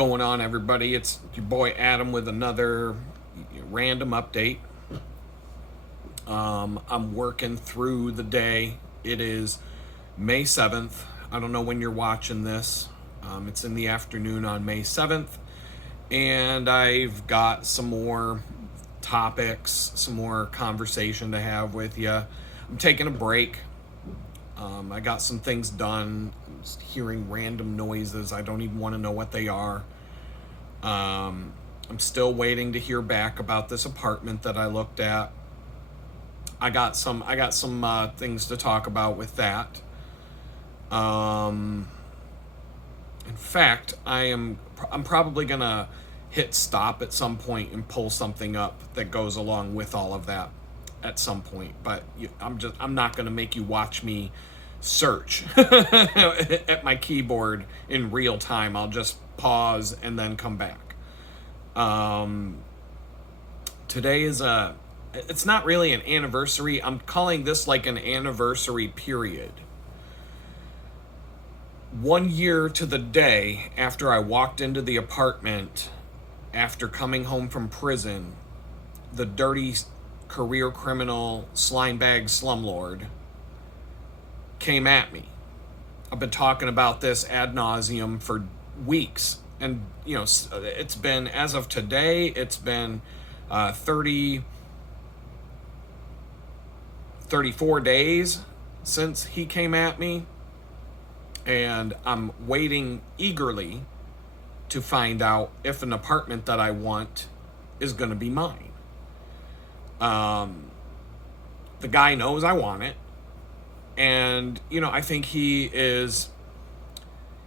going on, everybody? It's your boy Adam with another random update. I'm working through the day. It is May 7th. I don't know when you're watching this. It's in the afternoon on May 7th. And I've got some more topics, some more conversation to have with you. I'm taking a break. I got some things done. I'm just hearing random noises. I don't even want to know what they are. I'm still waiting to hear back about this apartment that I looked at. I got some things to talk about with that. In fact, I'm probably gonna hit stop at some point and pull something up that goes along with all of that at some point. But I'm not gonna make you watch me search at my keyboard in real time. I'll just pause and then come back. Today is it's not really an anniversary. I'm calling this like an anniversary period. 1 year to the day after I walked into the apartment after coming home from prison, the dirty career criminal slimebag slumlord came at me. I've been talking about this ad nauseum for weeks. And, it's been, as of today, it's been 34 days since he came at me. And I'm waiting eagerly to find out if an apartment that I want is going to be mine. The guy knows I want it. And, I think he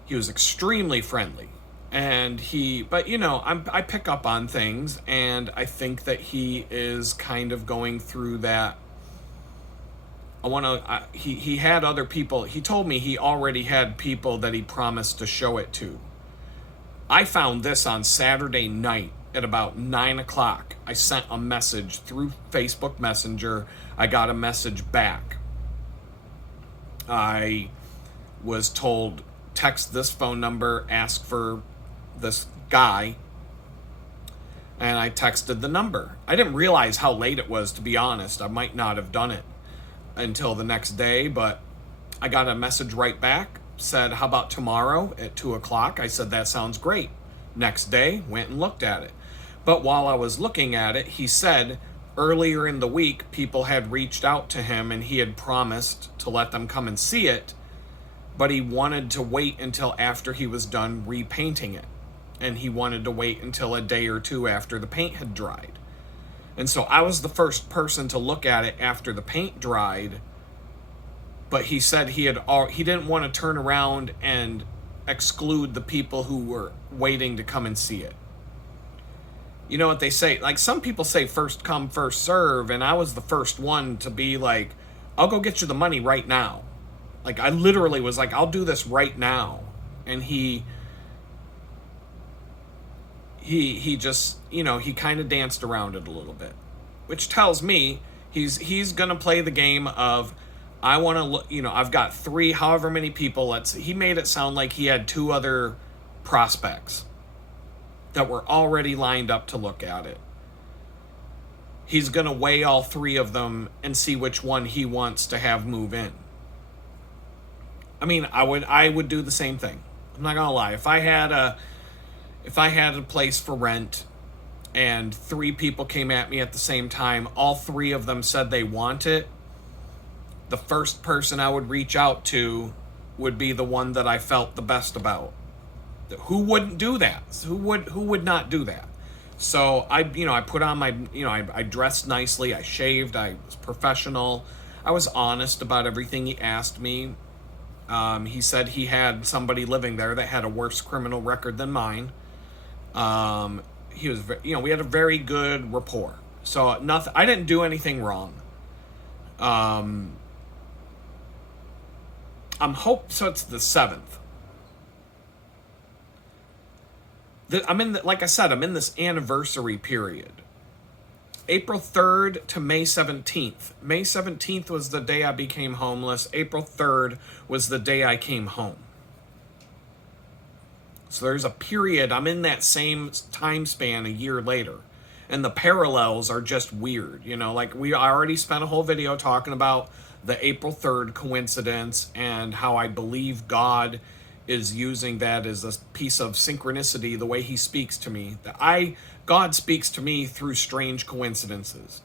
was extremely friendly. And I pick up on things, and I think that he is kind of going through that. He had other people. He told me he already had people that he promised to show it to. I found this on Saturday night at about 9 o'clock. I sent a message through Facebook Messenger. I got a message back. I was told, text this phone number, ask for this guy. And I texted the number. I didn't realize how late it was, to be honest. I might not have done it until the next day, but I got a message right back, said, how about tomorrow at 2 o'clock? I said, that sounds great. Next day, went and looked at it. But while I was looking at it, he said earlier in the week, people had reached out to him and he had promised to let them come and see it, but he wanted to wait until after he was done repainting it. And he wanted to wait until a day or two after the paint had dried. And so I was the first person to look at it after the paint dried, but he said he didn't want to turn around and exclude the people who were waiting to come and see it. You know what they say? Like, some people say first come, first serve, and I was the first one to be like, I'll go get you the money right now. Like, I literally was like, I'll do this right now. And he just, he kind of danced around it a little bit, which tells me he's going to play the game of, I want to look, I've got three, however many people. He made it sound like he had two other prospects that were already lined up to look at it. He's going to weigh all three of them and see which one he wants to have move in. I mean, I would do the same thing. I'm not going to lie. If I had a place for rent and three people came at me at the same time, all three of them said they want it, the first person I would reach out to would be the one that I felt the best about. Who wouldn't do that? Who would not do that? So I put on my, I dressed nicely, I shaved, I was professional. I was honest about everything he asked me. He said he had somebody living there that had a worse criminal record than mine. He was, we had a very good rapport. So I didn't do anything wrong. So it's the 7th. Like I said, I'm in this anniversary period. April 3rd to May 17th. May 17th was the day I became homeless. April 3rd was the day I came home. So there's a period, I'm in that same time span a year later. And the parallels are just weird. Like I already spent a whole video talking about the April 3rd coincidence and how I believe God is using that as a piece of synchronicity, the way he speaks to me. God speaks to me through strange coincidences.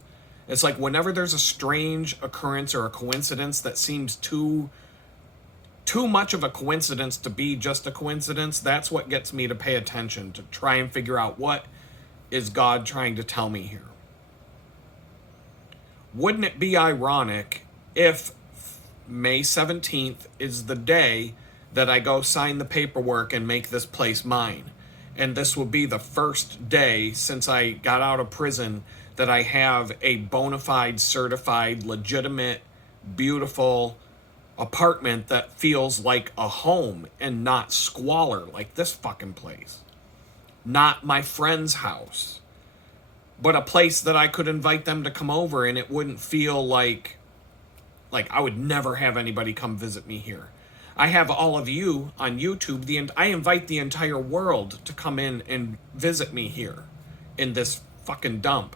It's like whenever there's a strange occurrence or a coincidence that seems too much of a coincidence to be just a coincidence, that's what gets me to pay attention, to try and figure out what is God trying to tell me here. Wouldn't it be ironic if May 17th is the day that I go sign the paperwork and make this place mine? And this will be the first day since I got out of prison that I have a bona fide, certified, legitimate, beautiful apartment that feels like a home and not squalor like this fucking place. Not my friend's house, but a place that I could invite them to come over and it wouldn't feel like I would never have anybody come visit me here. I have all of you on YouTube. I invite the entire world to come in and visit me here in this fucking dump,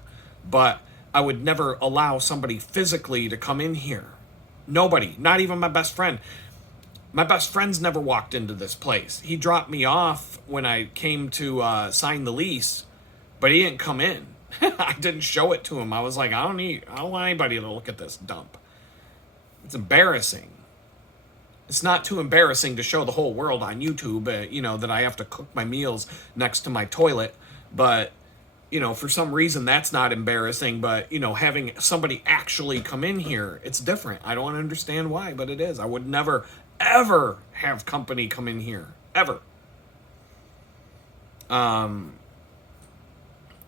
but I would never allow somebody physically to come in here. Nobody, not even my best friend. My best friend's never walked into this place. He dropped me off when I came to sign the lease, but he didn't come in. I didn't show it to him. I was like, I don't want anybody to look at this dump. It's embarrassing. It's not too embarrassing to show the whole world on YouTube, that I have to cook my meals next to my toilet. But, for some reason that's not embarrassing. But, having somebody actually come in here, it's different. I don't understand why, but it is. I would never, ever have company come in here. Ever. And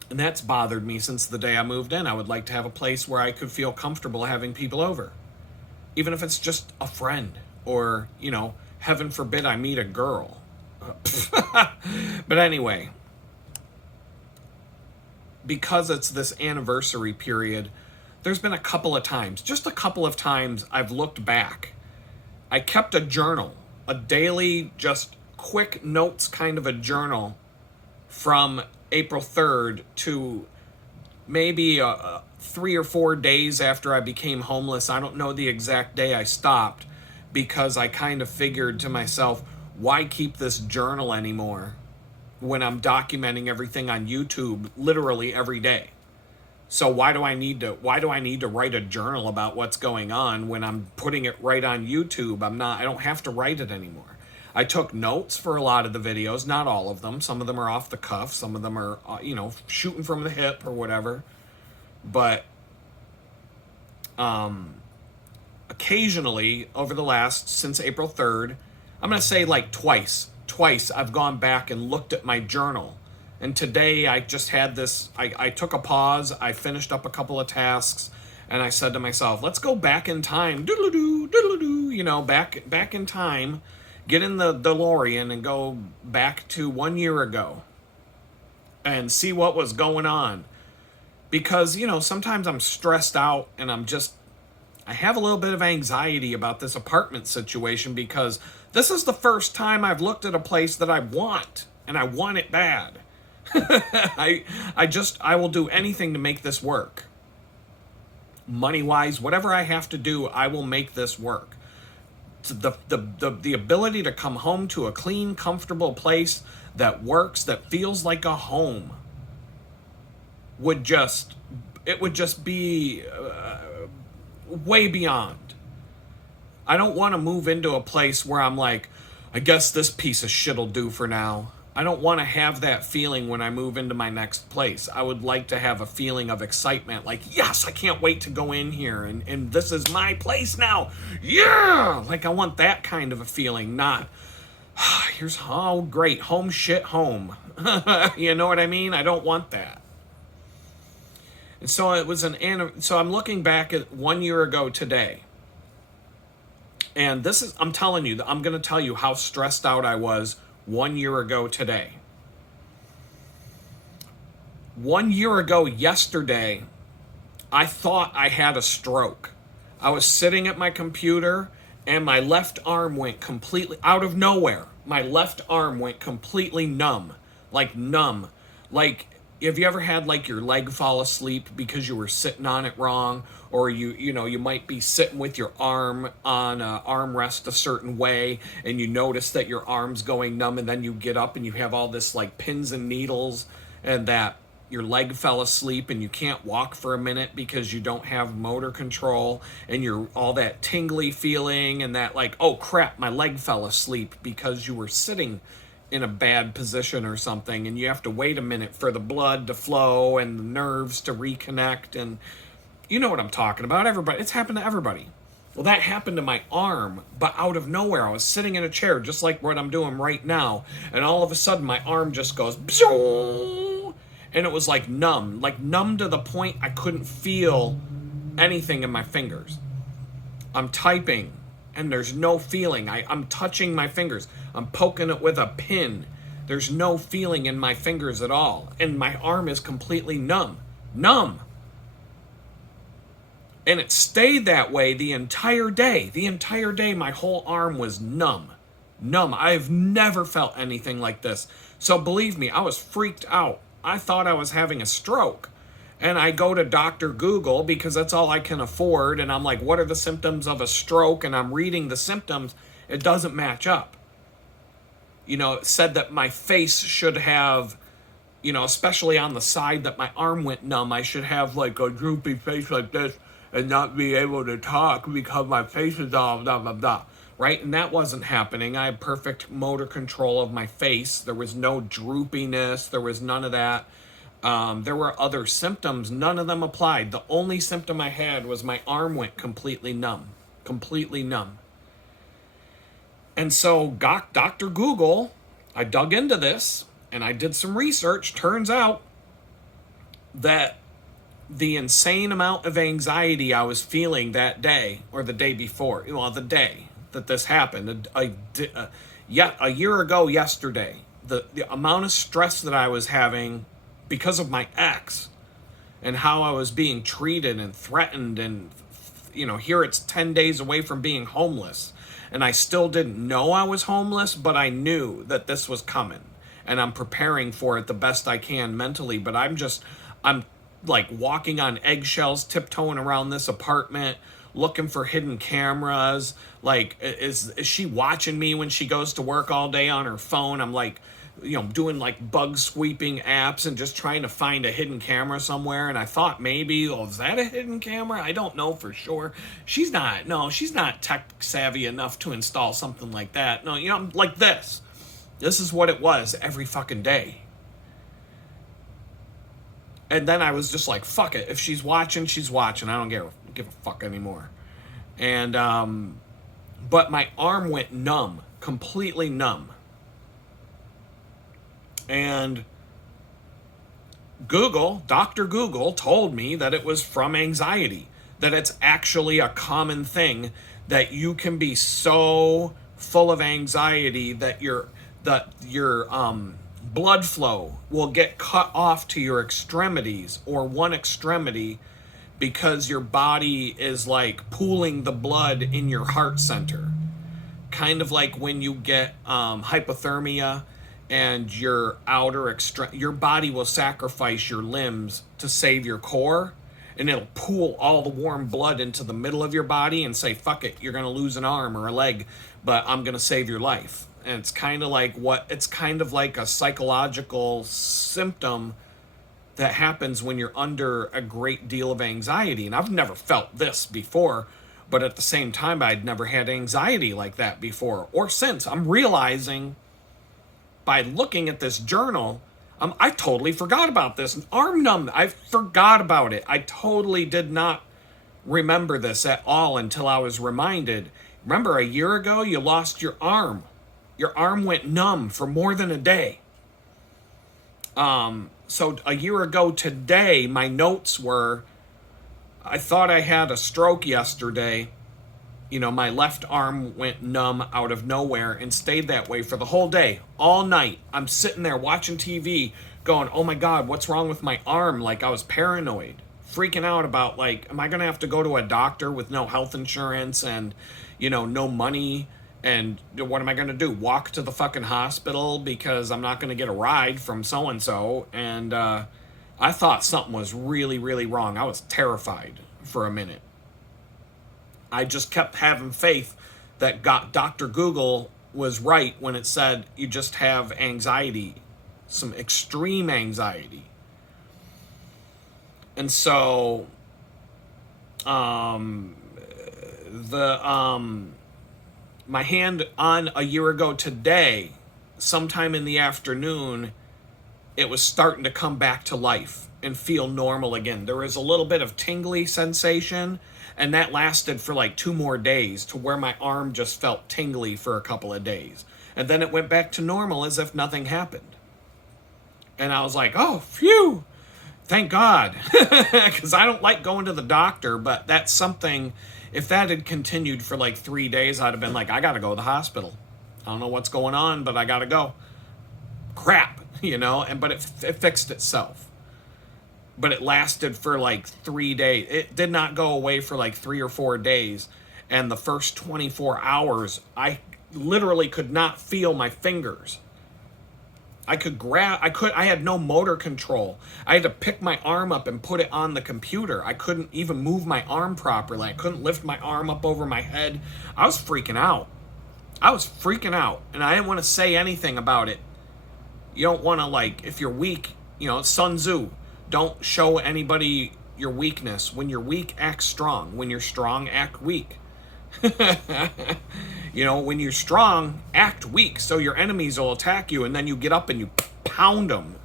that's bothered me since the day I moved in. I would like to have a place where I could feel comfortable having people over. Even if it's just a friend. Or, heaven forbid I meet a girl. But anyway, because it's this anniversary period, there's been a couple of times, just a couple of times I've looked back. I kept a journal, a daily, just quick notes kind of a journal from April 3rd to maybe 3 or 4 days after I became homeless. I don't know the exact day I stopped, because I kind of figured to myself, why keep this journal anymore when I'm documenting everything on YouTube literally every day? So why do I need to write a journal about what's going on when I'm putting it right on YouTube? I don't have to write it anymore. I took notes for a lot of the videos, not all of them. Some of them are off the cuff, some of them are shooting from the hip or whatever. But occasionally over the since April 3rd, I'm going to say like twice I've gone back and looked at my journal. And today I just had this, I took a pause, I finished up a couple of tasks, and I said to myself, let's go back in time, back in time, get in the DeLorean and go back to 1 year ago and see what was going on. Because, sometimes I'm stressed out and I have a little bit of anxiety about this apartment situation, because this is the first time I've looked at a place that I want, and I want it bad. I will do anything to make this work. Money-wise, whatever I have to do, I will make this work. The ability to come home to a clean, comfortable place that works, that feels like a home, would just be way beyond. I don't want to move into a place where I'm like, I guess this piece of shit will do for now. I don't want to have that feeling when I move into my next place. I would like to have a feeling of excitement, like, yes, I can't wait to go in here, and this is my place now. Yeah! Like, I want that kind of a feeling, not, here's, oh, great, home shit home. You know what I mean? I don't want that. And so so I'm looking back at 1 year ago today. And I'm telling you, I'm going to tell you how stressed out I was 1 year ago today. 1 year ago yesterday, I thought I had a stroke. I was sitting at my computer and my left arm went completely out of nowhere. my left arm went completely numb. Like numb. Like, have you ever had like your leg fall asleep because you were sitting on it wrong? Or you might be sitting with your arm on a armrest a certain way, and you notice that your arm's going numb, and then you get up and you have all this like pins and needles, and that your leg fell asleep and you can't walk for a minute because you don't have motor control, and you're all that tingly feeling, and that like, oh crap, my leg fell asleep because you were sitting in a bad position or something, and you have to wait a minute for the blood to flow and the nerves to reconnect. And you know what I'm talking about. Everybody, it's happened to everybody. Well, that happened to my arm, but out of nowhere. I was sitting in a chair just like what I'm doing right now, and all of a sudden my arm just goes, and it was like numb to the point I couldn't feel anything in my fingers. I'm typing and there's no feeling. I'm touching my fingers. I'm poking it with a pin. There's no feeling in my fingers at all. And my arm is completely numb. Numb. And it stayed that way the entire day. The entire day, my whole arm was numb. Numb. I've never felt anything like this. So believe me, I was freaked out. I thought I was having a stroke. And I go to Dr. Google because that's all I can afford. And I'm like, what are the symptoms of a stroke? And I'm reading the symptoms. It doesn't match up. It said that my face should have, especially on the side that my arm went numb, I should have like a droopy face like this and not be able to talk because my face is all blah, blah, blah. Right? And that wasn't happening. I had perfect motor control of my face. There was no droopiness. There was none of that. There were other symptoms. None of them applied. The only symptom I had was my arm went completely numb. Completely numb. And so Dr. Google, I dug into this and I did some research. Turns out that the insane amount of anxiety I was feeling that day or the day before, the day that this happened, a year ago yesterday, the amount of stress that I was having because of my ex and how I was being treated and threatened, and here it's 10 days away from being homeless, and I still didn't know I was homeless, but I knew that this was coming, and I'm preparing for it the best I can mentally. But I'm like walking on eggshells, tiptoeing around this apartment, looking for hidden cameras. Like, is she watching me when she goes to work all day on her phone? I'm like, doing like bug sweeping apps and just trying to find a hidden camera somewhere. And I thought maybe, is that a hidden camera? I don't know for sure. She's not tech savvy enough to install something like that. No, like this. This is what it was every fucking day. And then I was just like, fuck it. If she's watching, she's watching. I don't give a fuck anymore. And, but my arm went numb, completely numb. And Dr. Google told me that it was from anxiety, that it's actually a common thing, that you can be so full of anxiety that your blood flow will get cut off to your extremities or one extremity because your body is like pooling the blood in your heart center. Kind of like when you get hypothermia and your your body will sacrifice your limbs to save your core, and it'll pool all the warm blood into the middle of your body and say, fuck it, you're going to lose an arm or a leg, but I'm going to save your life. And it's kind of like a psychological symptom that happens when you're under a great deal of anxiety. And I've never felt this before, but at the same time, I'd never had anxiety like that before or since. I'm realizing by looking at this journal, I totally forgot about this. Arm numb, I forgot about it. I totally did not remember this at all until I was reminded. Remember, a year ago, you lost your arm. Your arm went numb for more than a day. So a year ago today, my notes were, I thought I had a stroke yesterday. My left arm went numb out of nowhere and stayed that way for the whole day, all night. I'm sitting there watching TV going, oh my God, what's wrong with my arm? Like, I was paranoid, freaking out about, like, am I going to have to go to a doctor with no health insurance and, no money? And what am I going to do? Walk to the fucking hospital because I'm not going to get a ride from so-and-so? And I thought something was really, really wrong. I was terrified for a minute. I just kept having faith that Dr. Google was right when it said you just have anxiety, some extreme anxiety. And so my hand on a year ago today, sometime in the afternoon, it was starting to come back to life and feel normal again. There was a little bit of tingly sensation, and that lasted for like 2 more days, to where my arm just felt tingly for a couple of days. And then it went back to normal as if nothing happened. And I was like, oh, phew, thank God. Because I don't like going to the doctor, but that's something. If that had continued for like 3 days, I'd have been like, I gotta go to the hospital. I don't know what's going on, but I gotta go. Crap, but it fixed itself. But it lasted for like 3 days. It did not go away for like 3 or 4 days. And the first 24 hours, I literally could not feel my fingers. I had no motor control. I had to pick my arm up and put it on the computer. I couldn't even move my arm properly. I couldn't lift my arm up over my head. I was freaking out. And I didn't want to say anything about it. You don't want to, if you're weak, it's Sun Tzu. Don't show anybody your weakness. When you're weak, act strong. When you're strong, act weak. When you're strong, act weak, so your enemies will attack you, and then you get up and you pound them.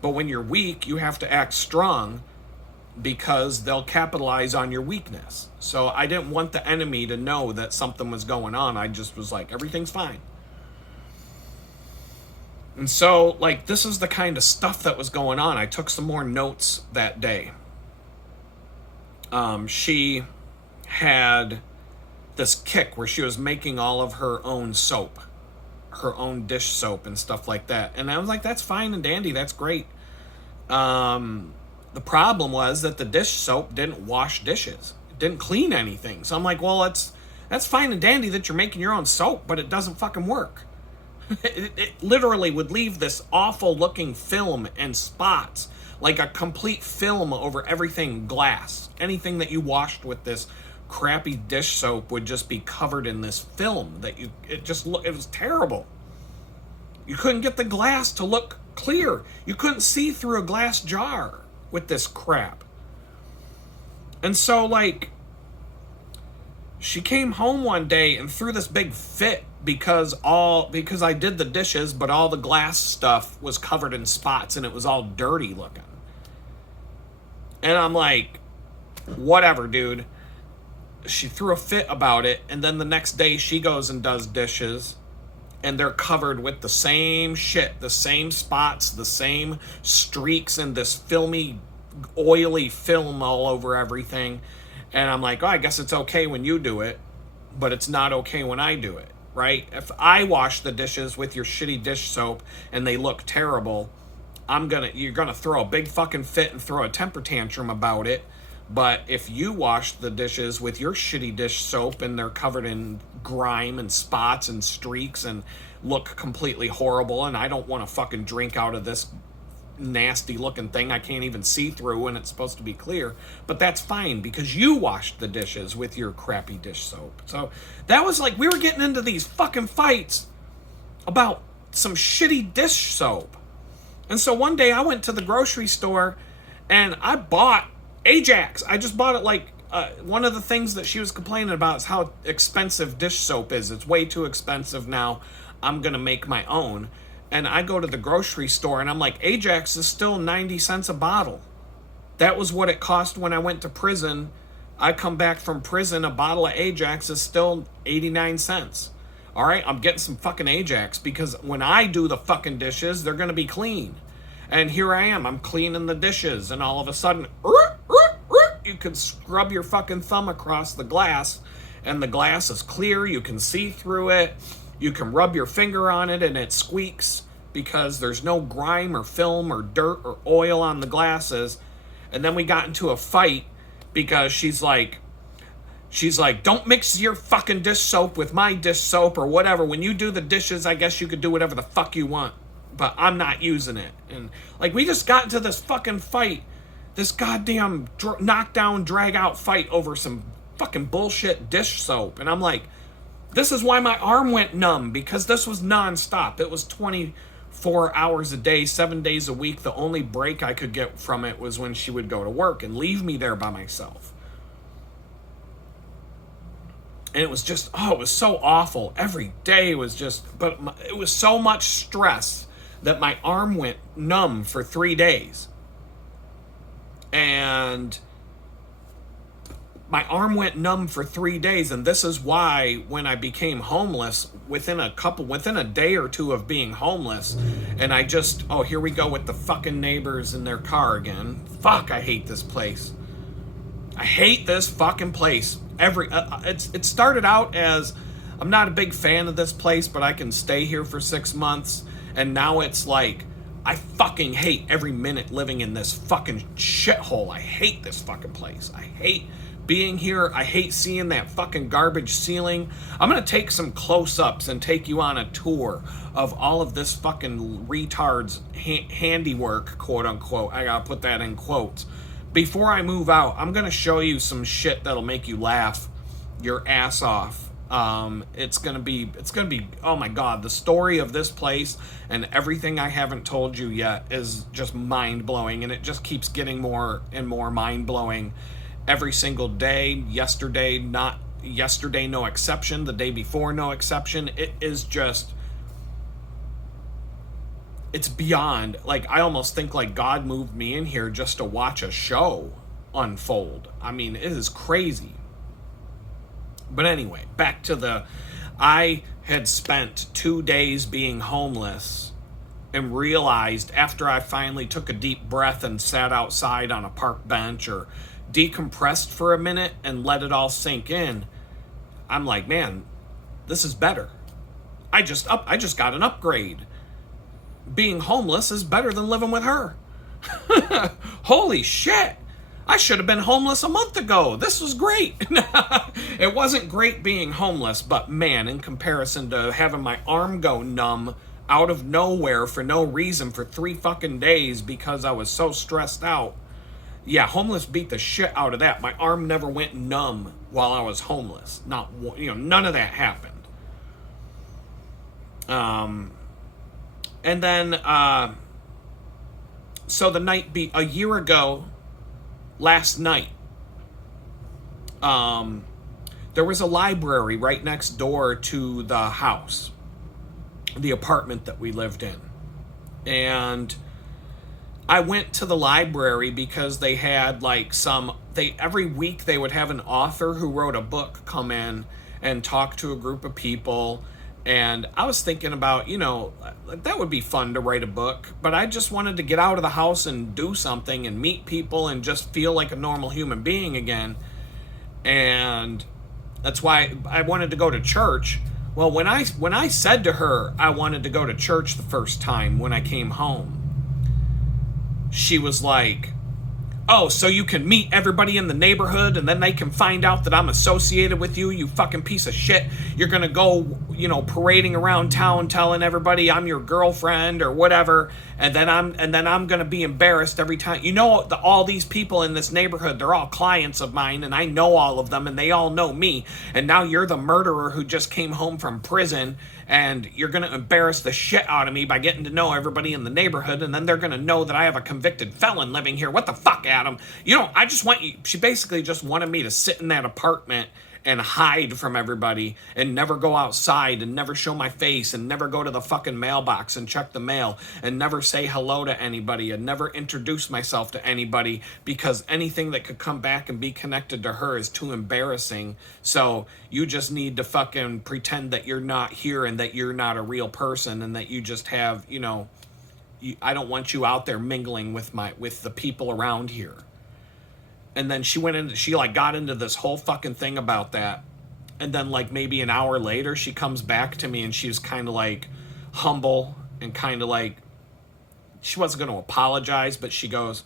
But when you're weak, you have to act strong, because they'll capitalize on your weakness. So I didn't want the enemy to know that something was going on. I just was like, everything's fine. And so, this is the kind of stuff that was going on. I took some more notes that day. She had this kick where she was making all of her own soap, her own dish soap and stuff like that. And I was like, that's fine and dandy. That's great. The problem was that the dish soap didn't wash dishes. It didn't clean anything. So I'm like, well, that's fine and dandy that you're making your own soap, but it doesn't fucking work. It literally would leave this awful looking film and spots, like a complete film over everything, glass. Anything that you washed with this crappy dish soap would just be covered in this film it was terrible. You couldn't get the glass to look clear. You couldn't see through a glass jar with this crap. And so she came home one day and threw this big fit because I did the dishes, but all the glass stuff was covered in spots and it was all dirty looking. And I'm like, whatever, dude. She threw a fit about it, and then the next day she goes and does dishes, and they're covered with the same shit, the same spots, the same streaks, and this filmy, oily film all over everything. And I'm like, oh, I guess it's okay when you do it, but it's not okay when I do it, right? If I wash the dishes with your shitty dish soap and they look terrible, you're gonna throw a big fucking fit and throw a temper tantrum about it. But if you wash the dishes with your shitty dish soap and they're covered in grime and spots and streaks and look completely horrible, and I don't want to fucking drink out of this nasty looking thing I can't even see through and it's supposed to be clear, but that's fine because you washed the dishes with your crappy dish soap. So that was we were getting into these fucking fights about some shitty dish soap. And so one day I went to the grocery store and I bought Ajax. I just bought it one of the things that she was complaining about is how expensive dish soap is. It's way too expensive now. I'm going to make my own. And I go to the grocery store and I'm like, Ajax is still 90 cents a bottle. That was what it cost when I went to prison. I come back from prison, a bottle of Ajax is still 89 cents. All right, I'm getting some fucking Ajax because when I do the fucking dishes, they're going to be clean. And here I am, I'm cleaning the dishes, and all of a sudden, you can scrub your fucking thumb across the glass, and the glass is clear, you can see through it, you can rub your finger on it, and it squeaks because there's no grime or film or dirt or oil on the glasses. And then we got into a fight because she's like, She's like, don't mix your fucking dish soap with my dish soap or whatever. When you do the dishes, I guess you could do whatever the fuck you want, but I'm not using it. And like, we just got into this fucking fight, this goddamn knockdown, drag out fight over some fucking bullshit dish soap. And I'm like, this is why my arm went numb, because this was nonstop. It was 24 hours a day, 7 days a week. The only break I could get from it was when she would go to work and leave me there by myself. And it was just, it was so awful. Every day was just, but it was so much stress that my arm went numb for 3 days. And my arm went numb for 3 days. And this is why when I became homeless, within a day or two of being homeless, and I just, here we go with the fucking neighbors in their car again. Fuck, I hate this place. I hate this fucking place. It started out as, I'm not a big fan of this place, but I can stay here for 6 months. And now it's like, I fucking hate every minute living in this fucking shithole. I hate this fucking place. I hate being here. I hate seeing that fucking garbage ceiling. I'm gonna take some close-ups and take you on a tour of all of this fucking retard's handiwork, quote unquote. I gotta put that in quotes. Before I move out, I'm going to show you some shit that'll make you laugh your ass off. It's going to be, oh my God, the story of this place and everything I haven't told you yet is just mind-blowing, and it just keeps getting more and more mind-blowing every single day. Yesterday, no exception. The day before, no exception. It is just, it's beyond, like, I almost think like God moved me in here just to watch a show unfold. I mean, it is crazy. But anyway, back to I had spent 2 days being homeless and realized after I finally took a deep breath and sat outside on a park bench or decompressed for a minute and let it all sink in, I'm like, man, this is better. I just got an upgrade. Being homeless is better than living with her. Holy shit. I should have been homeless a month ago. This was great. It wasn't great being homeless, but man, in comparison to having my arm go numb out of nowhere for no reason for 3 fucking days because I was so stressed out. Yeah, homeless beat the shit out of that. My arm never went numb while I was homeless. None of that happened. And then, so the night a year ago, last night, there was a library right next door to the house, the apartment that we lived in. And I went to the library because they had like every week they would have an author who wrote a book come in and talk to a group of people. And I was thinking about, that would be fun to write a book, but I just wanted to get out of the house and do something and meet people and just feel like a normal human being again. And that's why I wanted to go to church. Well, when I said to her I wanted to go to church the first time when I came home, she was like, oh, so you can meet everybody in the neighborhood and then they can find out that I'm associated with you, you fucking piece of shit. You're gonna go, parading around town telling everybody I'm your girlfriend or whatever, and then I'm gonna be embarrassed every time. All these people in this neighborhood, they're all clients of mine, and I know all of them, and they all know me. And now you're the murderer who just came home from prison, and you're gonna embarrass the shit out of me by getting to know everybody in the neighborhood, and then they're gonna know that I have a convicted felon living here. What the fuck, Adam? I just want you. She basically just wanted me to sit in that apartment and hide from everybody and never go outside and never show my face and never go to the fucking mailbox and check the mail and never say hello to anybody and never introduce myself to anybody, because anything that could come back and be connected to her is too embarrassing. So you just need to fucking pretend that you're not here and that you're not a real person and that you just have, I don't want you out there mingling with the people around here. And then she got into this whole fucking thing about that. And then maybe an hour later, she comes back to me and she's kind of humble and kind of she wasn't going to apologize, but she goes,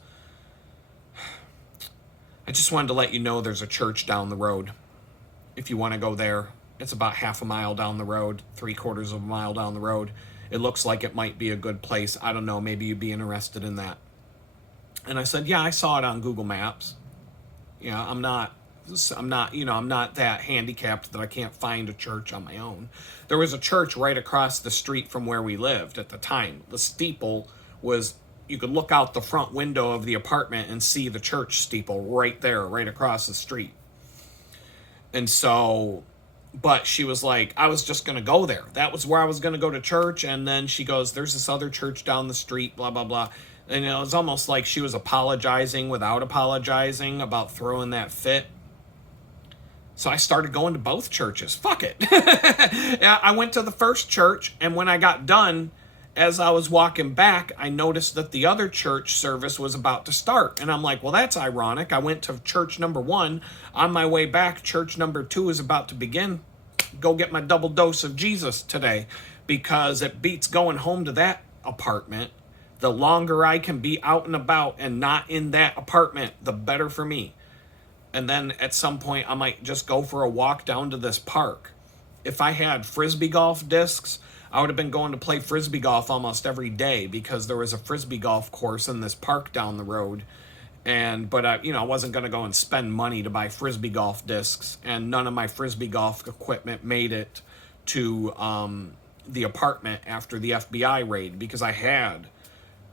I just wanted to let you know there's a church down the road. if you want to go there. It's about half a mile down the road, 3/4 of a mile down the road. It looks like it might be a good place. I don't know, maybe you'd be interested in that. And I said, yeah, I saw it on Google Maps. I'm not, I'm not that handicapped that I can't find a church on my own. There was a church right across the street from where we lived at the time. The steeple was, you could look out the front window of the apartment and see the church steeple right there, right across the street. And so, but she was like, I was just going to go there. That was where I was going to go to church. And then she goes, there's this other church down the street, blah, blah, blah. And it was almost like she was apologizing without apologizing about throwing that fit. So I started going to both churches. Fuck it. I went to the first church, and when I got done, as I was walking back, I noticed that the other church service was about to start. And I'm like, well, that's ironic. I went to church number 1. On my way back, church number 2 is about to begin. Go get my double dose of Jesus today, because it beats going home to that apartment. The longer I can be out and about and not in that apartment, the better for me. And then at some point, I might just go for a walk down to this park. If I had Frisbee golf discs, I would have been going to play Frisbee golf almost every day, because there was a Frisbee golf course in this park down the road. But I wasn't going to go and spend money to buy Frisbee golf discs. And none of my Frisbee golf equipment made it to the apartment after the FBI raid, because I had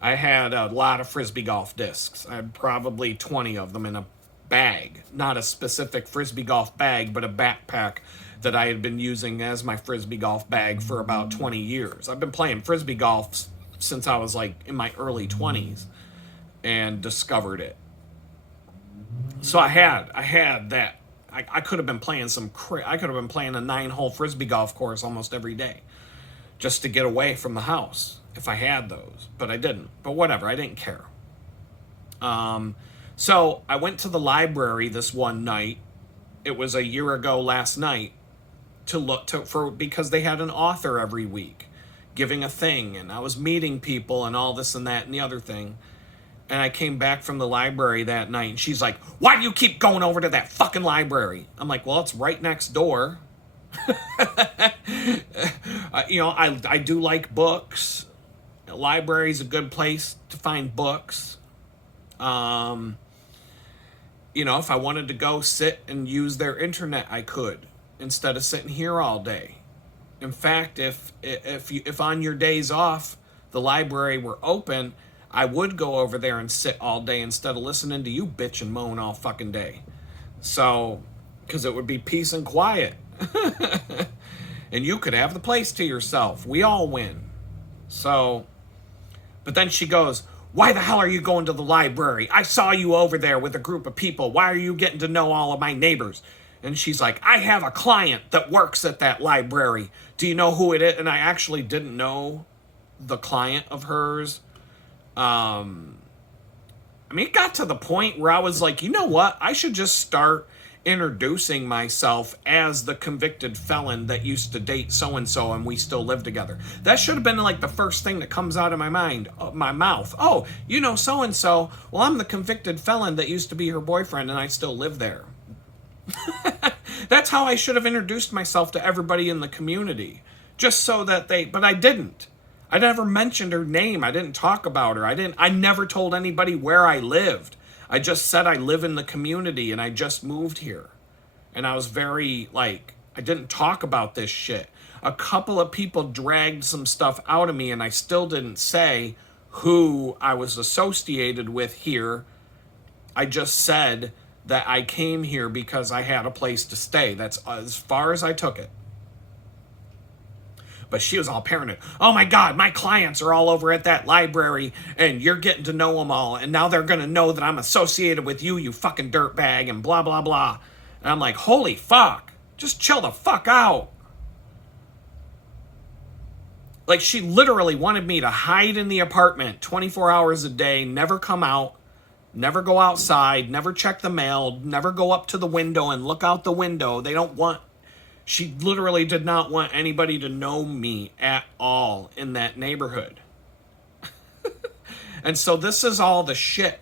a lot of Frisbee golf discs. I had probably 20 of them in a bag. Not a specific Frisbee golf bag, but a backpack that I had been using as my Frisbee golf bag for about 20 years. I've been playing Frisbee golf since I was like in my early 20s and discovered it. So I had that. I could have been playing I could have been playing a 9-hole Frisbee golf course almost every day just to get away from the house if I had those, but I didn't. But whatever, I didn't care. So I went to the library this one night. It was a year ago last night, because they had an author every week giving a thing, and I was meeting people and all this and that and the other thing. And I came back from the library that night, and she's like, why do you keep going over to that fucking library? I'm like, well, it's right next door. I do like books. A library is a good place to find books. If I wanted to go sit and use their internet, I could, instead of sitting here all day. In fact, if on your days off the library were open, I would go over there and sit all day instead of listening to you bitch and moan all fucking day. So, because it would be peace and quiet. And you could have the place to yourself. We all win. So, but then she goes, why the hell are you going to the library? I saw you over there with a group of people. Why are you getting to know all of my neighbors? And she's like, I have a client that works at that library. Do you know who it is? And I actually didn't know the client of hers. It got to the point where I was like, you know what? I should just start introducing myself as the convicted felon that used to date so-and-so and we still live together. That should have been like the first thing that comes out of my mouth. Oh, you know so-and-so. Well, I'm the convicted felon that used to be her boyfriend and I still live there. That's how I should have introduced myself to everybody in the community. Just so that but I didn't. I never mentioned her name. I didn't talk about her. I never told anybody where I lived. I just said I live in the community and I just moved here. And I was very, I didn't talk about this shit. A couple of people dragged some stuff out of me and I still didn't say who I was associated with here. I just said that I came here because I had a place to stay. That's as far as I took it. But she was all paranoid. Oh my God, my clients are all over at that library and you're getting to know them all. And now they're going to know that I'm associated with you, you fucking dirtbag, and blah, blah, blah. And I'm like, holy fuck, just chill the fuck out. She literally wanted me to hide in the apartment 24 hours a day, never come out, never go outside, never check the mail, never go up to the window and look out the window. She literally did not want anybody to know me at all in that neighborhood. And so this is all the shit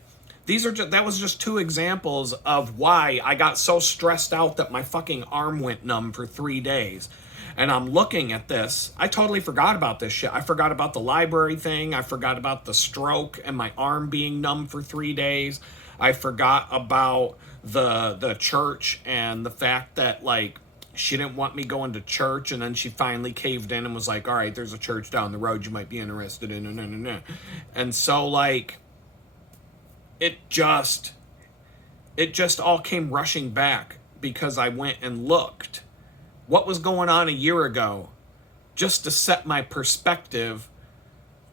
That was just 2 examples of why I got so stressed out that my fucking arm went numb for 3 days. And I'm looking at this. I totally forgot about this shit. I forgot about the library thing. I forgot about the stroke and my arm being numb for 3 days. I forgot about the church and the fact that, like, she didn't want me going to church, and then she finally caved in and was like, all right, there's a church down the road you might be interested in. And so, like, it just all came rushing back because I went and looked what was going on a year ago, just to set my perspective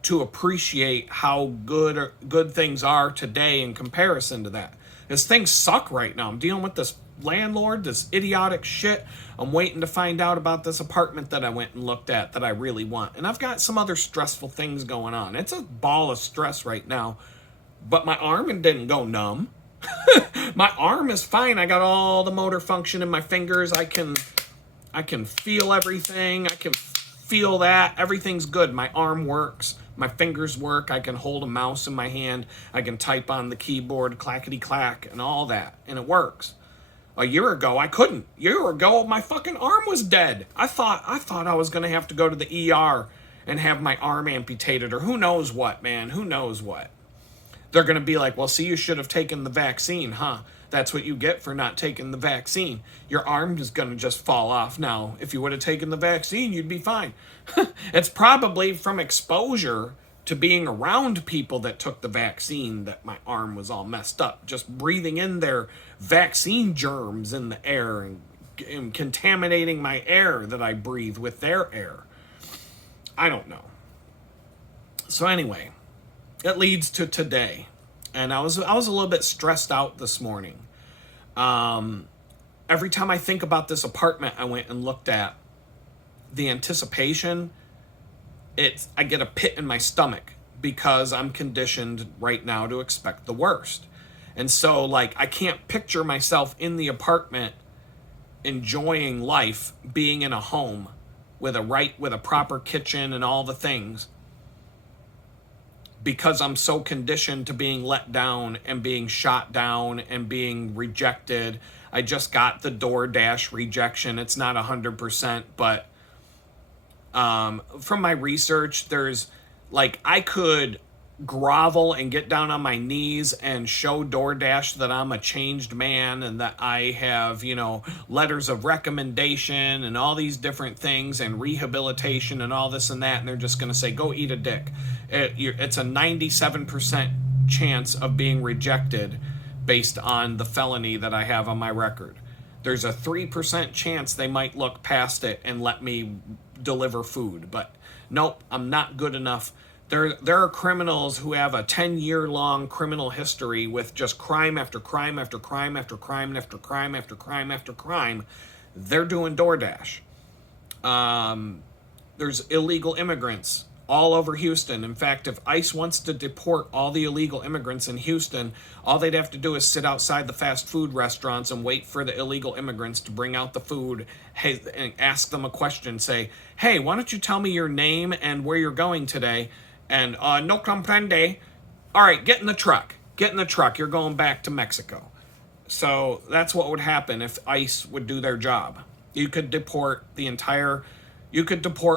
to appreciate how good things are today in comparison to that. Because things suck right now. I'm dealing with this landlord, this idiotic shit. I'm waiting to find out about this apartment that I went and looked at that I really want. And I've got some other stressful things going on. It's a ball of stress right now. But my arm didn't go numb. My arm is fine. I got all the motor function in my fingers. I can feel everything. I can feel that. Everything's good. My arm works. My fingers work. I can hold a mouse in my hand. I can type on the keyboard, clackety clack, and all that. And it works. A year ago, I couldn't. A year ago, my fucking arm was dead. I thought I was going to have to go to the ER and have my arm amputated, or who knows what, man. Who knows what. They're going to be like, well, see, you should have taken the vaccine, huh? That's what you get for not taking the vaccine. Your arm is going to just fall off now. If you would have taken the vaccine, you'd be fine. It's probably from exposure to being around people that took the vaccine that my arm was all messed up. Just breathing in their vaccine germs in the air and contaminating my air that I breathe with their air. I don't know. So anyway, it leads to today. And I was a little bit stressed out this morning. Every time I think about this apartment I went and looked at, the anticipation, I get a pit in my stomach because I'm conditioned right now to expect the worst. And so, like, I can't picture myself in the apartment enjoying life, being in a home with a proper kitchen and all the things, because I'm so conditioned to being let down and being shot down and being rejected. I just got the DoorDash rejection. It's not 100%, but from my research, there's, like, I could grovel and get down on my knees and show DoorDash that I'm a changed man and that I have, letters of recommendation and all these different things and rehabilitation and all this and that, and they're just going to say, go eat a dick. It's a 97% chance of being rejected based on the felony that I have on my record. There's a 3% chance they might look past it and let me deliver food, but nope, I'm not good enough. There are criminals who have a 10-year-long criminal history with just crime after crime after crime after crime after crime after crime after crime. They're doing DoorDash. There's illegal immigrants all over Houston. In fact, if ICE wants to deport all the illegal immigrants in Houston, all they'd have to do is sit outside the fast food restaurants and wait for the illegal immigrants to bring out the food, and ask them a question, say, hey, why don't you tell me your name and where you're going today? And no comprende. All right, get in the truck. Get in the truck. You're going back to Mexico. So that's what would happen if ICE would do their job. You could deport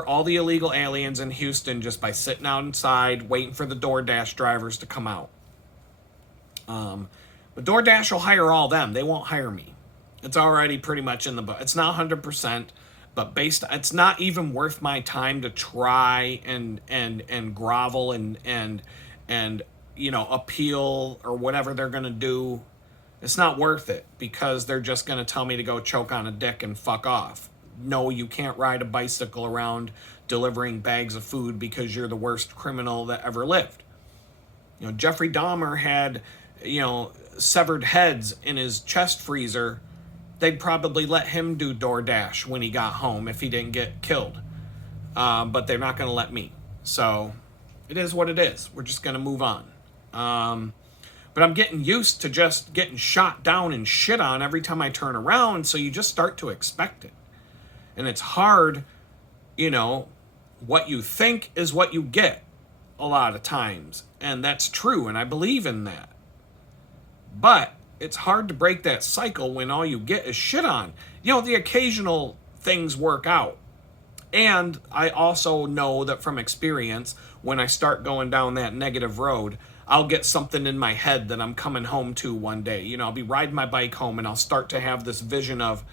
all the illegal aliens in Houston just by sitting outside, waiting for the DoorDash drivers to come out. But DoorDash will hire all them. They won't hire me. It's already pretty much in the book. It's not 100%. But it's not even worth my time to try and grovel and appeal or whatever they're gonna do. It's not worth it because they're just gonna tell me to go choke on a dick and fuck off. No, you can't ride a bicycle around delivering bags of food because you're the worst criminal that ever lived. Jeffrey Dahmer had, severed heads in his chest freezer. They'd probably let him do DoorDash when he got home if he didn't get killed. But they're not going to let me. So it is what it is. We're just going to move on. But I'm getting used to just getting shot down and shit on every time I turn around. So you just start to expect it. And it's hard, what you think is what you get a lot of times. And that's true. And I believe in that. But it's hard to break that cycle when all you get is shit on. You know, the occasional things work out. And I also know that from experience, when I start going down that negative road, I'll get something in my head that I'm coming home to one day. You know, I'll be riding my bike home and I'll start to have this vision of,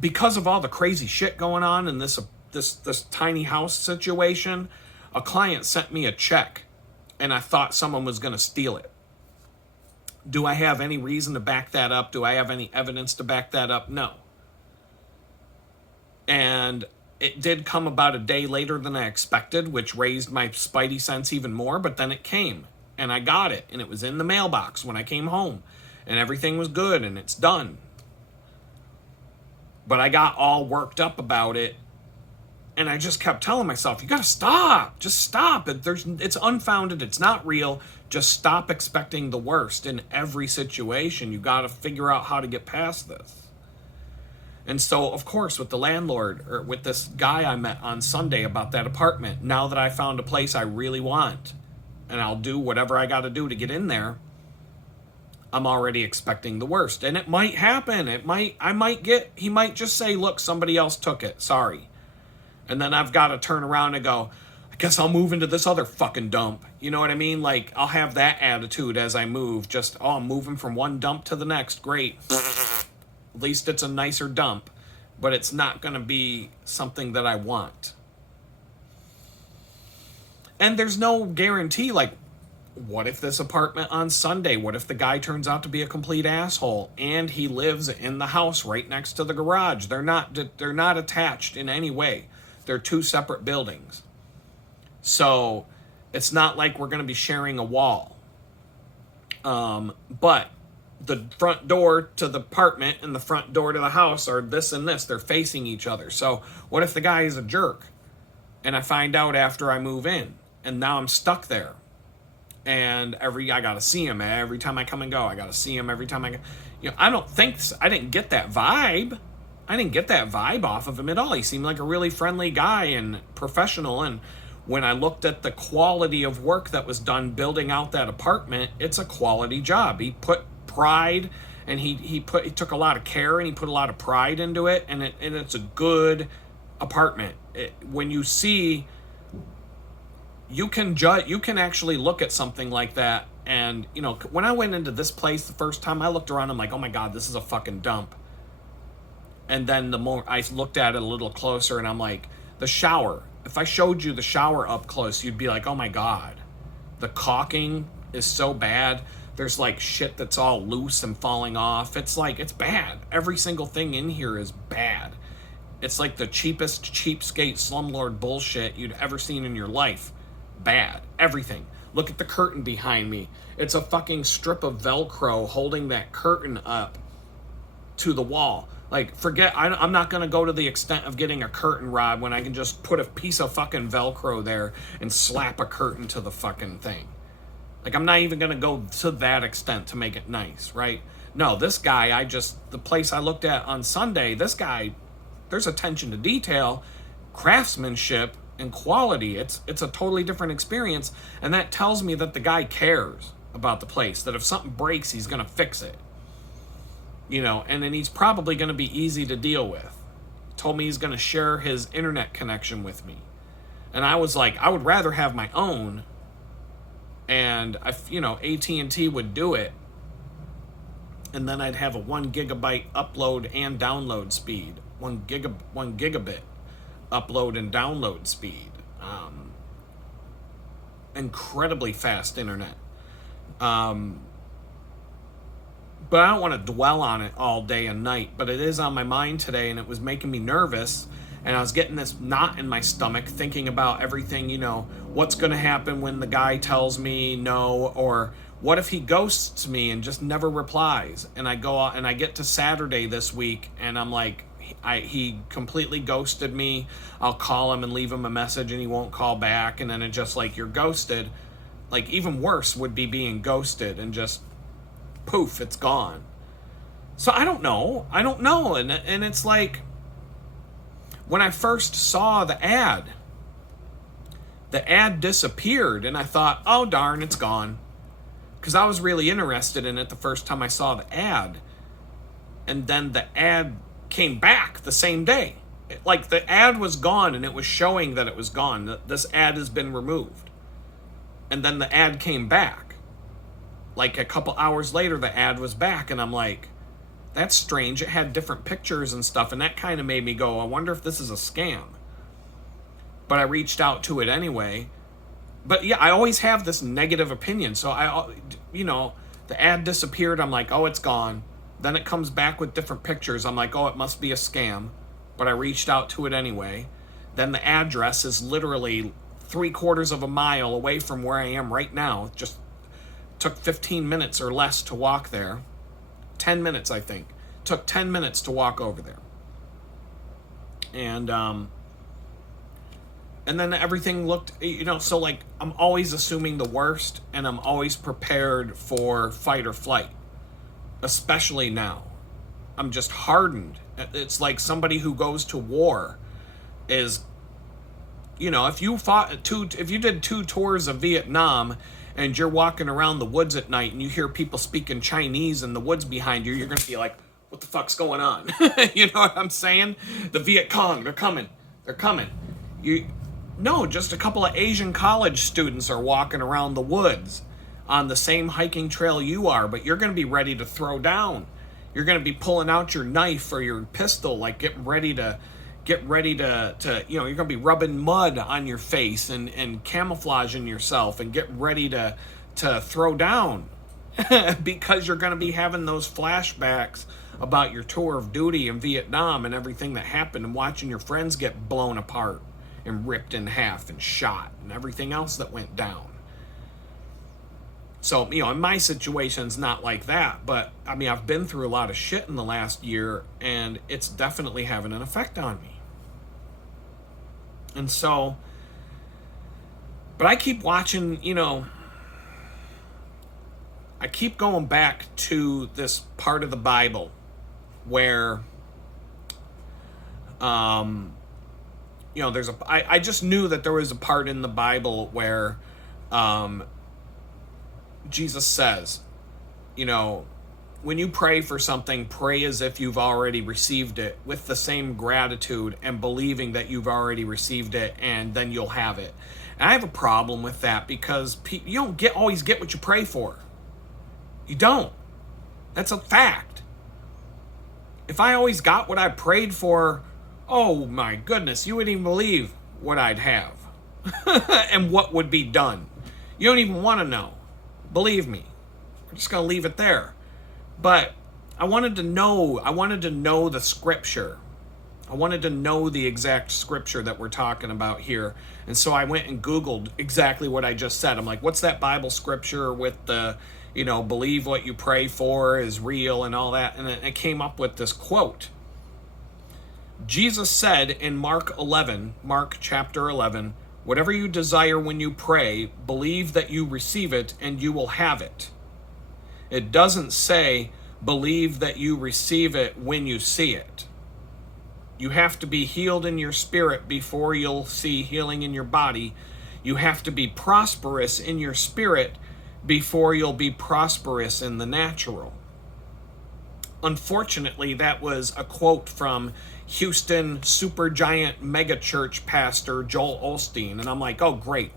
because of all the crazy shit going on in this tiny house situation, a client sent me a check and I thought someone was going to steal it. Do I have any reason to back that up? Do I have any evidence to back that up? No. And it did come about a day later than I expected, which raised my spidey sense even more, but then it came, and I got it, and it was in the mailbox when I came home, and everything was good, and it's done. But I got all worked up about it, and I just kept telling myself, you gotta stop, just stop. It's unfounded, it's not real, just stop expecting the worst in every situation. You gotta figure out how to get past this. And so, of course, with the landlord, or with this guy I met on Sunday about that apartment, now that I found a place I really want, and I'll do whatever I got to do to get in there, I'm already expecting the worst. And it might happen. He might just say, look, somebody else took it. Sorry. And then I've got to turn around and go, I guess I'll move into this other fucking dump. You know what I mean? Like, I'll have that attitude as I move. Just, I'm moving from one dump to the next. Great. At least it's a nicer dump, but it's not going to be something that I want. And there's no guarantee, like, what if this apartment on Sunday, what if the guy turns out to be a complete asshole and he lives in the house right next to the garage? They're not attached in any way. They're two separate buildings. So it's not like we're going to be sharing a wall. But the front door to the apartment and the front door to the house are this and this. They're facing each other. So what if the guy is a jerk and I find out after I move in and now I'm stuck there? And I got to see him every time I come and go. I got to see him every time I go. You know, I didn't get that vibe. I didn't get that vibe off of him at all. He seemed like a really friendly guy and professional. And when I looked at the quality of work that was done building out that apartment, it's a quality job. He put pride and he took a lot of care and he put a lot of pride into it, and it's a good apartment. When you see, you can actually look at something like that, and you know, when I went into this place the first time, I looked around, I'm like, oh my god, this is a fucking dump. And then the more I looked at it a little closer, and I'm like, the shower, if I showed you the shower up close, you'd be like, oh my god, the caulking is so bad. There's like shit that's all loose and falling off. It's like, it's bad. Every single thing in here is bad. It's like the cheapest cheapskate slumlord bullshit you'd ever seen in your life. Bad. Everything. Look at the curtain behind me. It's a fucking strip of Velcro holding that curtain up to the wall. Like, I'm not going to go to the extent of getting a curtain rod when I can just put a piece of fucking Velcro there and slap a curtain to the fucking thing. Like, I'm not even going to go to that extent to make it nice, right? No, this guy, the place I looked at on Sunday, this guy, there's attention to detail, craftsmanship, and quality. It's a totally different experience, and that tells me that the guy cares about the place, that if something breaks, he's going to fix it. You know, and then he's probably going to be easy to deal with. He told me he's going to share his internet connection with me. And I was like, I would rather have my own, and AT&T would do it, and then I'd have a 1 gigabyte upload and download speed, 1 gigabit upload and download speed, incredibly fast internet. But I don't want to dwell on it all day and night, but it is on my mind today, and it was making me nervous. And I was getting this knot in my stomach thinking about everything, what's going to happen when the guy tells me no, or what if he ghosts me and just never replies? And I go out and I get to Saturday this week and I'm like, he completely ghosted me. I'll call him and leave him a message and he won't call back. And then it's just like, you're ghosted. Like, even worse would be being ghosted and just poof, it's gone. So I don't know. And it's like, when I first saw the ad disappeared, and I thought, oh darn, it's gone. because I was really interested in it the first time I saw the ad. And then the ad came back the same day. Like, the ad was gone and it was showing that it was gone. This ad has been removed. And then the ad came back. Like, a couple hours later, the ad was back. And I'm like, that's strange. It had different pictures and stuff. And that kind of made me go, I wonder if this is a scam. But I reached out to it anyway. But yeah, I always have this negative opinion. So the ad disappeared. I'm like, oh, it's gone. Then it comes back with different pictures. I'm like, oh, it must be a scam. But I reached out to it anyway. Then the address is literally 3/4 of a mile away from where I am right now. Just took 15 minutes or less to walk there. 10 minutes, I think. Took 10 minutes to walk over there. And then everything looked, so like, I'm always assuming the worst, and I'm always prepared for fight or flight. Especially now. I'm just hardened. It's like somebody who goes to war is, if you did 2 tours of Vietnam and you're walking around the woods at night and you hear people speaking Chinese in the woods behind you, you're going to be like, what the fuck's going on? You know what I'm saying? The Viet Cong, they're coming. They're coming. No, just a couple of Asian college students are walking around the woods on the same hiking trail you are, but you're going to be ready to throw down. You're going to be pulling out your knife or your pistol, like getting ready to you're going to be rubbing mud on your face and camouflaging yourself and get ready to throw down because you're going to be having those flashbacks about your tour of duty in Vietnam and everything that happened, and watching your friends get blown apart and ripped in half and shot and everything else that went down. So, in my situation's not like that, but I mean, I've been through a lot of shit in the last year, and it's definitely having an effect on me. And so, but I keep watching, I keep going back to this part of the Bible where, I just knew that there was a part in the Bible where, Jesus says, when you pray for something, pray as if you've already received it with the same gratitude and believing that you've already received it, and then you'll have it. And I have a problem with that because you don't always get what you pray for. You don't. That's a fact. If I always got what I prayed for, oh my goodness, you wouldn't even believe what I'd have and what would be done. You don't even want to know. Believe me. I'm just going to leave it there. But I wanted to know the scripture. I wanted to know the exact scripture that we're talking about here. And so I went and Googled exactly what I just said. I'm like, what's that Bible scripture with the, believe what you pray for is real and all that. And it came up with this quote. Jesus said in Mark chapter 11, whatever you desire when you pray, believe that you receive it and you will have it. It doesn't say, believe that you receive it when you see it. You have to be healed in your spirit before you'll see healing in your body. You have to be prosperous in your spirit before you'll be prosperous in the natural. Unfortunately, that was a quote from Houston supergiant megachurch pastor Joel Osteen. And I'm like, oh, great.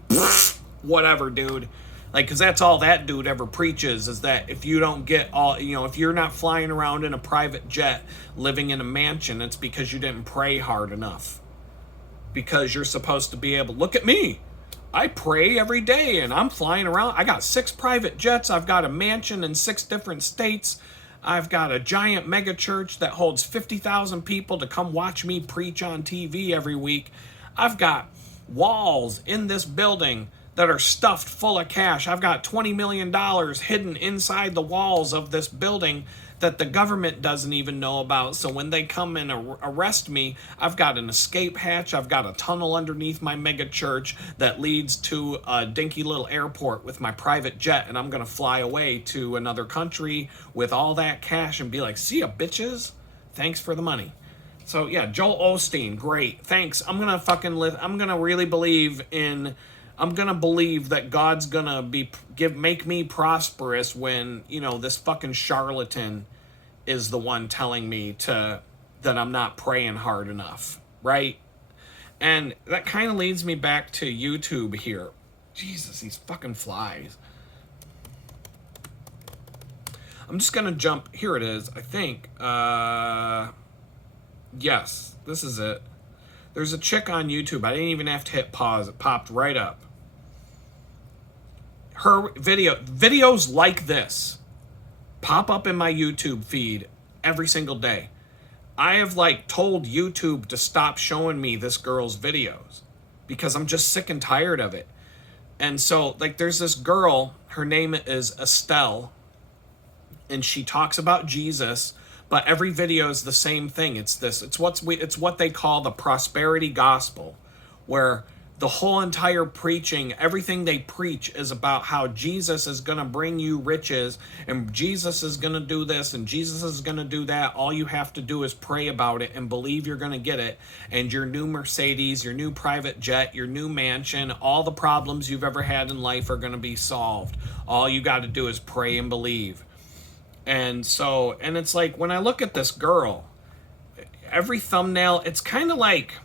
Whatever, dude. Like, because that's all that dude ever preaches, is that if you don't get all, if you're not flying around in a private jet, living in a mansion, it's because you didn't pray hard enough. Because you're supposed to be able, look at me. I pray every day and I'm flying around. I got 6 private jets. I've got a mansion in 6 different states. I've got a giant mega church that holds 50,000 people to come watch me preach on TV every week. I've got walls in this building that are stuffed full of cash. I've got $20 million hidden inside the walls of this building that the government doesn't even know about. So when they come and arrest me, I've got an escape hatch. I've got a tunnel underneath my mega church that leads to a dinky little airport with my private jet. And I'm going to fly away to another country with all that cash and be like, see ya, bitches. Thanks for the money. So yeah, Joel Osteen, great. Thanks. I'm going to really believe in I'm gonna believe that God's gonna make me prosperous when, you know, this fucking charlatan is the one telling me that I'm not praying hard enough, right? And that kind of leads me back to YouTube here. Jesus, these fucking flies. I'm just gonna jump. Here it is, I think. Yes, this is it. There's a chick on YouTube. I didn't even have to hit pause. It popped right up. Her videos like this pop up in my YouTube feed every single day. I have like told YouTube to stop showing me this girl's videos because I'm just sick and tired of it. And so like there's this girl, her name is Estelle, and she talks about Jesus, but every video is the same thing. It's what they call the prosperity gospel, where the whole entire preaching, everything they preach is about how Jesus is going to bring you riches and Jesus is going to do this and Jesus is going to do that. All you have to do is pray about it and believe you're going to get it. And your new Mercedes, your new private jet, your new mansion, all the problems you've ever had in life are going to be solved. All you got to do is pray and believe. And so, and it's like, when I look at this girl, every thumbnail, it's kind of like,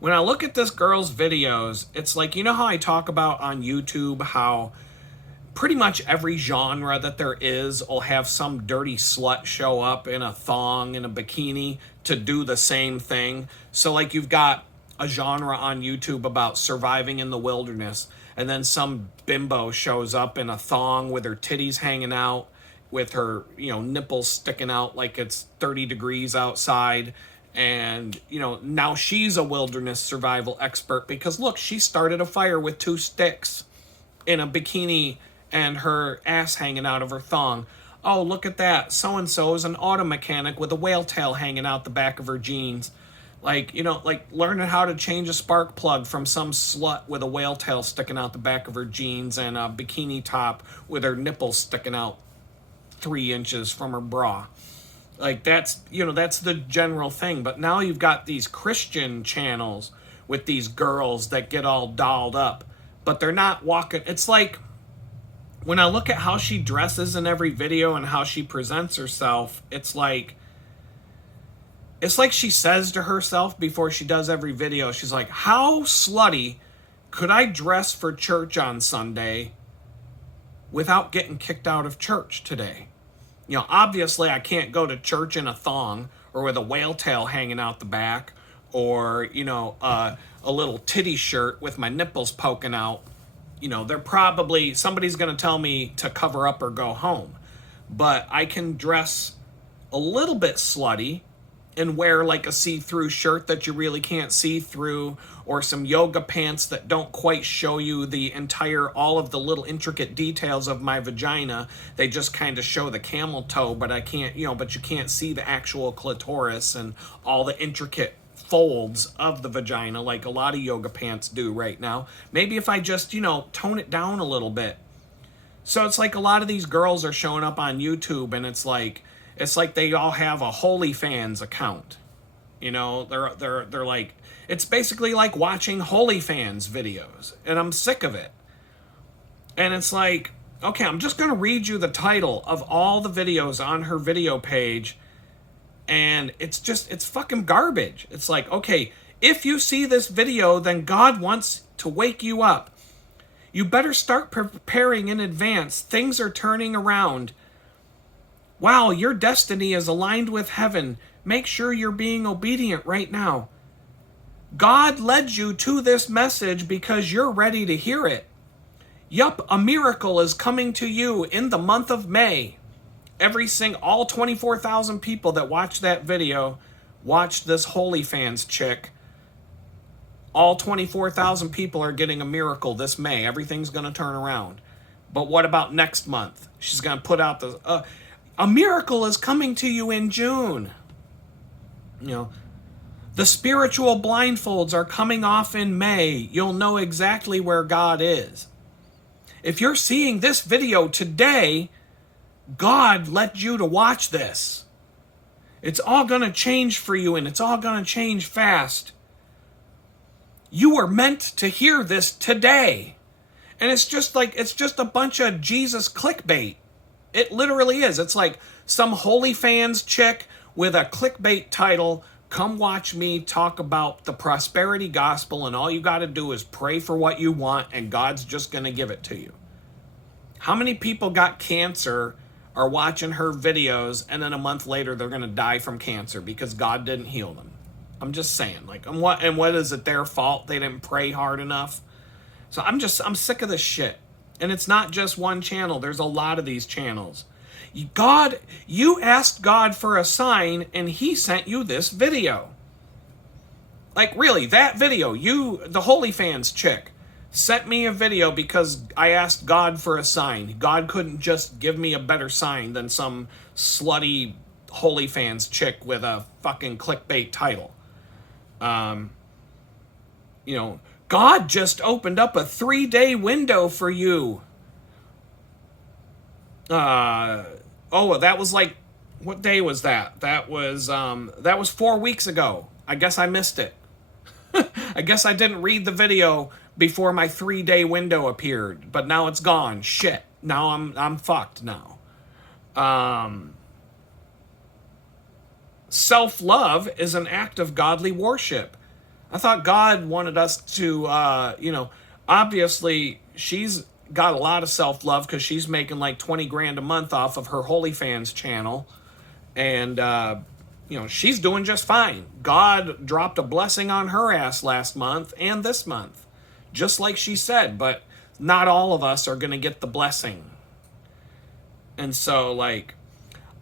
when I look at this girl's videos, it's like, you know how I talk about on YouTube how pretty much every genre that there is will have some dirty slut show up in a thong, in a bikini to do the same thing. So like you've got a genre on YouTube about surviving in the wilderness, and then some bimbo shows up in a thong with her titties hanging out, with her, you know, nipples sticking out like it's 30 degrees outside. And, you know, now she's a wilderness survival expert because, look, she started a fire with 2 sticks in a bikini and her ass hanging out of her thong. Oh, look at that. So-and-so is an auto mechanic with a whale tail hanging out the back of her jeans. Like, you know, like learning how to change a spark plug from some slut with a whale tail sticking out the back of her jeans and a bikini top with her nipples sticking out 3 inches from her bra. Like, that's, you know, that's the general thing. But now you've got these Christian channels with these girls that get all dolled up, but they're not walking. It's like, when I look at how she dresses in every video and how she presents herself, it's like she says to herself before she does every video, she's like, how slutty could I dress for church on Sunday without getting kicked out of church today? You know, obviously I can't go to church in a thong or with a whale tail hanging out the back, or, you know, a little titty shirt with my nipples poking out. You know, somebody's going to tell me to cover up or go home. But I can dress a little bit slutty and wear like a see-through shirt that you really can't see through, or some yoga pants that don't quite show you all of the little intricate details of my vagina. They just kind of show the camel toe, but but you can't see the actual clitoris and all the intricate folds of the vagina like a lot of yoga pants do right now. Maybe if I just, you know, tone it down a little bit. So it's like a lot of these girls are showing up on YouTube, and it's like they all have a HolyFans account. You know, they're like, it's basically like watching HolyFans videos, and I'm sick of it. And it's like, okay, I'm just going to read you the title of all the videos on her video page, and it's fucking garbage. It's like, okay, if you see this video, then God wants to wake you up. You better start preparing in advance. Things are turning around. Wow, your destiny is aligned with heaven. Make sure you're being obedient right now. God led you to this message because you're ready to hear it. Yup, a miracle is coming to you in the month of May. All 24,000 people that watched that video watched this HolyFans chick. All 24,000 people are getting a miracle this May. Everything's going to turn around. But what about next month? She's going to put out a miracle is coming to you in June. You know, the spiritual blindfolds are coming off in May. You'll know exactly where God is. If you're seeing this video today, God led you to watch this. It's all going to change for you, and it's all going to change fast. You were meant to hear this today. And it's just a bunch of Jesus clickbait. It literally is. It's like some HolyFans chick with a clickbait title. Come watch me talk about the prosperity gospel, and all you got to do is pray for what you want, and God's just going to give it to you. How many people got cancer, are watching her videos, and then a month later they're going to die from cancer because God didn't heal them? I'm just saying, like, and what is it their fault? They didn't pray hard enough? So I'm sick of this shit. And it's not just one channel. There's a lot of these channels. You asked God for a sign, and he sent you this video. Like, really, that video, the HolyFans chick, sent me a video because I asked God for a sign. God couldn't just give me a better sign than some slutty HolyFans chick with a fucking clickbait title. God just opened up a 3-day window for you. That was like, what day was that? That was 4 weeks ago. I guess I missed it. I guess I didn't read the video before my 3-day window appeared, but now it's gone. Shit. Now I'm fucked now. Self-love is an act of godly worship. I thought God wanted us to, obviously she's got a lot of self-love because she's making like 20 grand a month off of her HolyFans channel. And, she's doing just fine. God dropped a blessing on her ass last month and this month, just like she said, but not all of us are going to get the blessing. And so, like,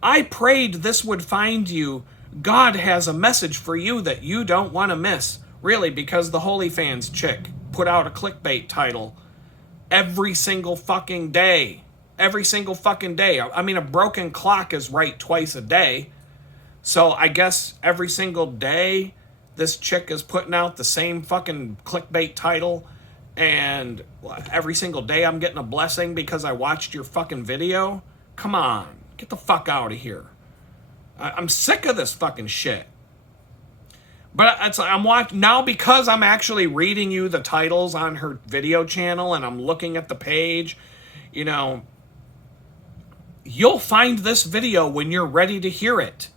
I prayed this would find you. God has a message for you that you don't want to miss. Really, because the HolyFans chick put out a clickbait title every single fucking day. Every single fucking day. I mean, a broken clock is right twice a day. So I guess every single day this chick is putting out the same fucking clickbait title. And every single day I'm getting a blessing because I watched your fucking video. Come on. Get the fuck out of here. I'm sick of this fucking shit. But I'm watching now because I'm actually reading you the titles on her video channel and I'm looking at the page. You'll find this video when you're ready to hear it.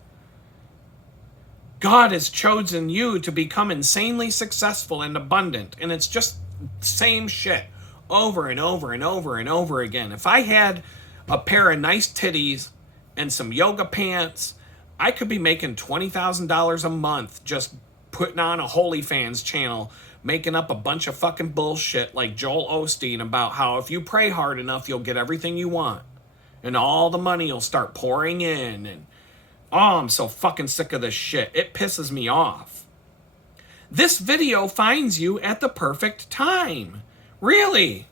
God has chosen you to become insanely successful and abundant, and it's just same shit over and over and over and over again. If I had a pair of nice titties and some yoga pants, I could be making $20,000 a month just putting on a HolyFans channel, making up a bunch of fucking bullshit like Joel Osteen about how if you pray hard enough, you'll get everything you want. And all the money will start pouring in. And I'm so fucking sick of this shit. It pisses me off. This video finds you at the perfect time. Really.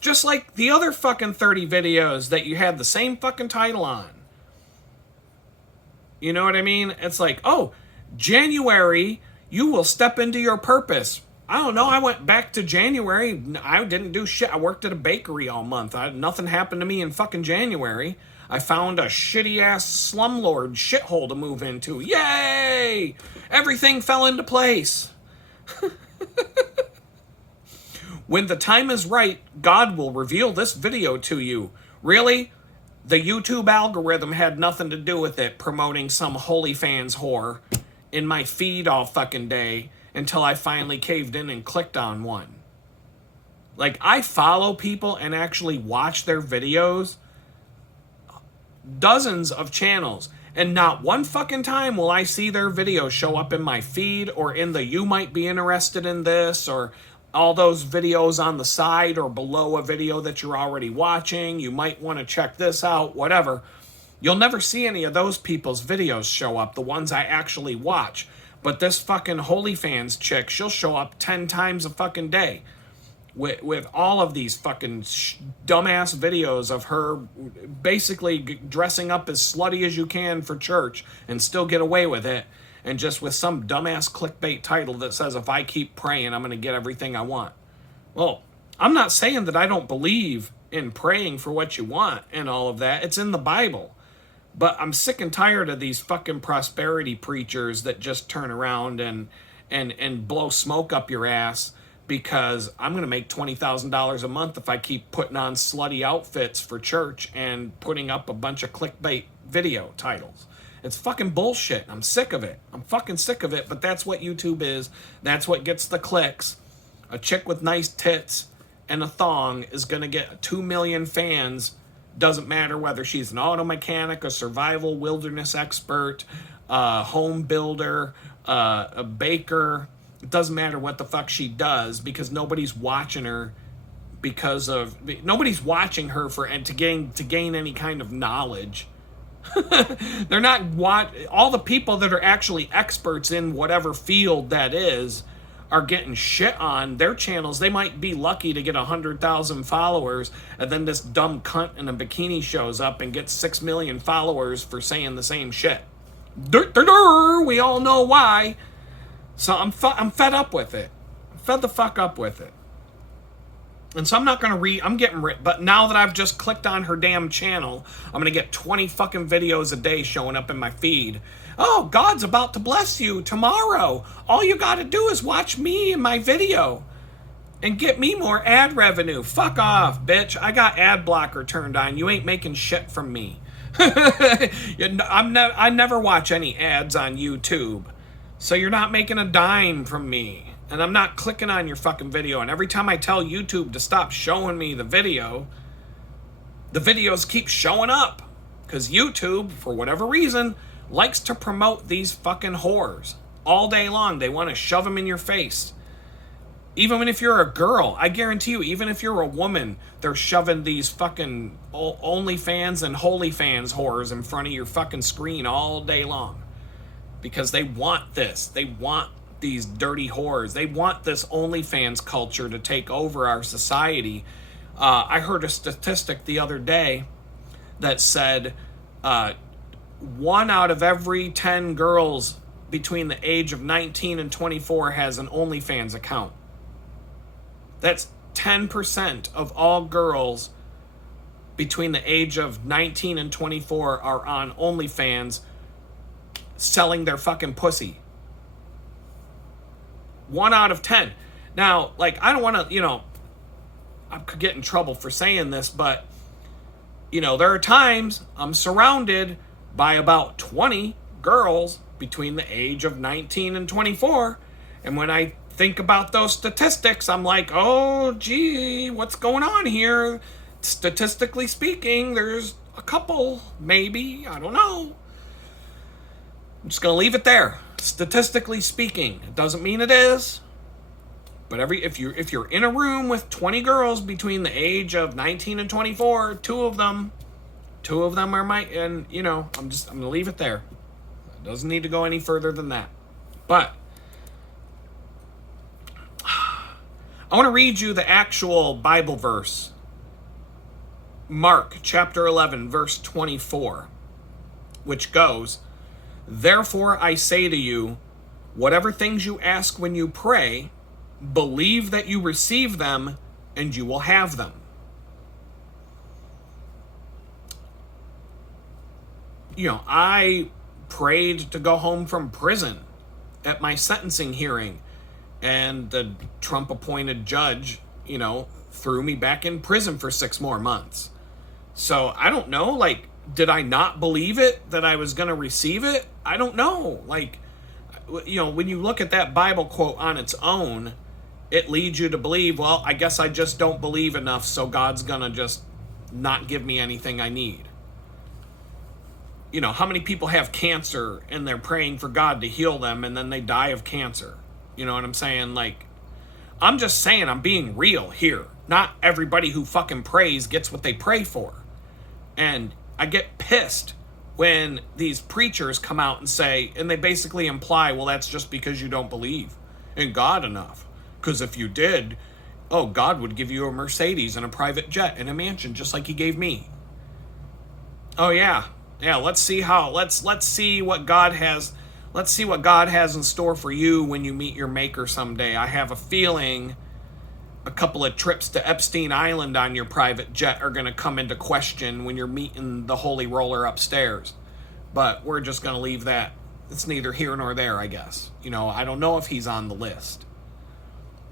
Just like the other fucking 30 videos that you had the same fucking title on. You know what I mean? It's like, oh, January, you will step into your purpose. I don't know. I went back to January. I didn't do shit. I worked at a bakery all month. Nothing happened to me in fucking January. I found a shitty-ass slumlord shithole to move into. Yay! Everything fell into place. When the time is right, God will reveal this video to you. Really? The YouTube algorithm had nothing to do with it promoting some HolyFans whore in my feed all fucking day until I finally caved in and clicked on one. Like, I follow people and actually watch their videos, dozens of channels, and not one fucking time will I see their videos show up in my feed or in the you might be interested in this or all those videos on the side or below a video that you're already watching. You might want to check this out, whatever. You'll never see any of those people's videos show up, the ones I actually watch. But this fucking HolyFans chick, she'll show up 10 times a fucking day with all of these fucking dumbass videos of her basically dressing up as slutty as you can for church and still get away with it. And just with some dumbass clickbait title that says, if I keep praying, I'm going to get everything I want. Well, I'm not saying that I don't believe in praying for what you want and all of that. It's in the Bible. But I'm sick and tired of these fucking prosperity preachers that just turn around and and blow smoke up your ass because I'm going to make $20,000 a month if I keep putting on slutty outfits for church and putting up a bunch of clickbait video titles. It's fucking bullshit. I'm sick of it. I'm fucking sick of it, but that's what YouTube is. That's what gets the clicks. A chick with nice tits and a thong is going to get 2 million fans. Doesn't matter whether she's an auto mechanic, a survival wilderness expert, a home builder, a baker. It doesn't matter what the fuck she does because nobody's watching her nobody's watching her to gain any kind of knowledge. They're not all the people that are actually experts in whatever field that is are getting shit on their channels. They might be lucky to get 100,000 followers, and then this dumb cunt in a bikini shows up and gets 6 million followers for saying the same shit. We all know why. So I'm fed up with it. I'm fed the fuck up with it. And so I'm not going to I'm getting rid, but now that I've just clicked on her damn channel, I'm going to get 20 fucking videos a day showing up in my feed. Oh, God's about to bless you tomorrow. All you got to do is watch me in my video and get me more ad revenue. Fuck off, bitch. I got ad blocker turned on. You ain't making shit from me. I never watch any ads on YouTube. So you're not making a dime from me. And I'm not clicking on your fucking video. And every time I tell YouTube to stop showing me the videos keep showing up. Because YouTube, for whatever reason, likes to promote these fucking whores all day long. They want to shove them in your face. Even if you're a girl, I guarantee you, even if you're a woman, they're shoving these fucking OnlyFans and HolyFans whores in front of your fucking screen all day long. Because they want this. They want these dirty whores. They want this OnlyFans culture to take over our society. I heard a statistic the other day that said 1 out of every 10 girls between the age of 19 and 24 has an OnlyFans account. That's 10% of all girls between the age of 19 and 24 are on OnlyFans selling their fucking pussy. 1 out of 10. Now, like, I don't want to, I could get in trouble for saying this, but, there are times I'm surrounded by about 20 girls between the age of 19 and 24. And when I think about those statistics, I'm like, oh, gee, what's going on here? Statistically speaking, there's a couple, maybe, I don't know. I'm just going to leave it there. Statistically speaking, it doesn't mean it is. But if you're in a room with 20 girls between the age of 19 and 24, two of them are my, and I'm going to leave it there. It doesn't need to go any further than that. But I want to read you the actual Bible verse. Mark chapter 11, verse 24, which goes, "Therefore I say to you, whatever things you ask when you pray, believe that you receive them and you will have them." I prayed to go home from prison at my sentencing hearing, and the Trump-appointed judge, threw me back in prison for 6 more months. So I don't know, did I not believe it, that I was going to receive it? I don't know. When you look at that Bible quote on its own, it leads you to believe, well, I guess I just don't believe enough, so God's going to just not give me anything I need. How many people have cancer and they're praying for God to heal them and then they die of cancer? You know what I'm saying? I'm just saying, I'm being real here. Not everybody who fucking prays gets what they pray for. And I get pissed when these preachers come out and say, and they basically imply, well, that's just because you don't believe in God enough. Because if you did, God would give you a Mercedes and a private jet and a mansion just like he gave me. Oh yeah. Yeah, let's see what God has in store for you when you meet your maker someday. I have a feeling a couple of trips to Epstein Island on your private jet are going to come into question when you're meeting the holy roller upstairs. But we're just going to leave that It's neither here nor there, I guess. I don't know if he's on the list.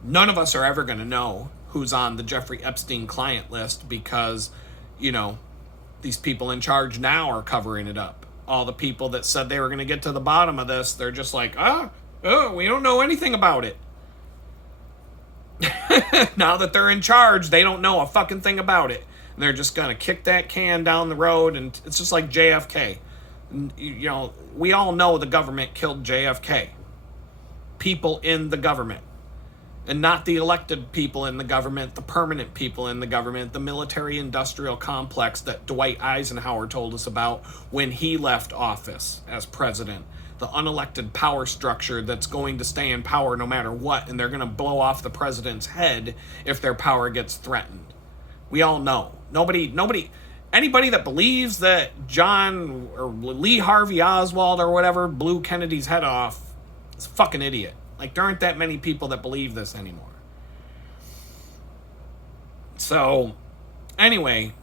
None of us are ever going to know who's on the Jeffrey Epstein client list because, these people in charge now are covering it up. All the people that said they were going to get to the bottom of this, they're just like, we don't know anything about it. Now that they're in charge, they don't know a fucking thing about it. And they're just going to kick that can down the road, and it's just like JFK. We all know the government killed JFK. People in the government. And not the elected people in the government, the permanent people in the government, the military-industrial complex that Dwight Eisenhower told us about when he left office as president. The unelected power structure that's going to stay in power no matter what, and they're going to blow off the president's head if their power gets threatened. We all know. Anybody that believes that John or Lee Harvey Oswald or whatever blew Kennedy's head off is a fucking idiot. Like, there aren't that many people that believe this anymore. So, anyway,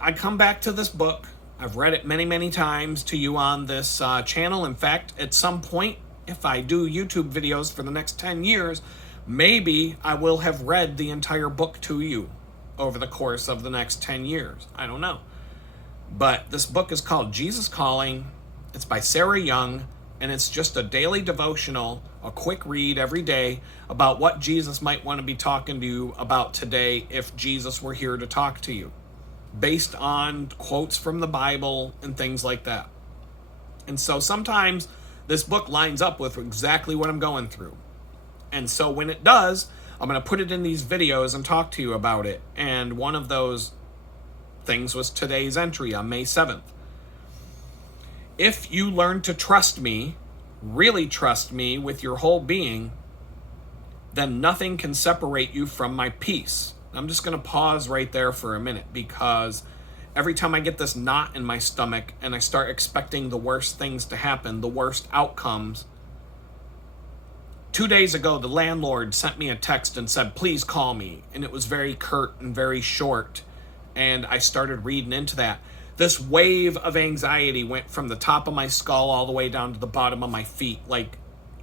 I come back to this book. I've read it many, many times to you on this channel. In fact, at some point, if I do YouTube videos for the next 10 years, maybe I will have read the entire book to you over the course of the next 10 years. I don't know. But this book is called Jesus Calling. It's by Sarah Young. And it's just a daily devotional, a quick read every day about what Jesus might want to be talking to you about today if Jesus were here to talk to you, based on quotes from the Bible and things like that. And so sometimes this book lines up with exactly what I'm going through. And so when it does, I'm going to put it in these videos and talk to you about it. And one of those things was today's entry on May 7th. If you learn to trust me, really trust me with your whole being, then nothing can separate you from my peace. I'm just going to pause right there for a minute, because every time I get this knot in my stomach and I start expecting the worst things to happen, the worst outcomes. 2 days ago, the landlord sent me a text and said, please call me. And it was very curt and very short. And I started reading into that. This wave of anxiety went from the top of my skull all the way down to the bottom of my feet, like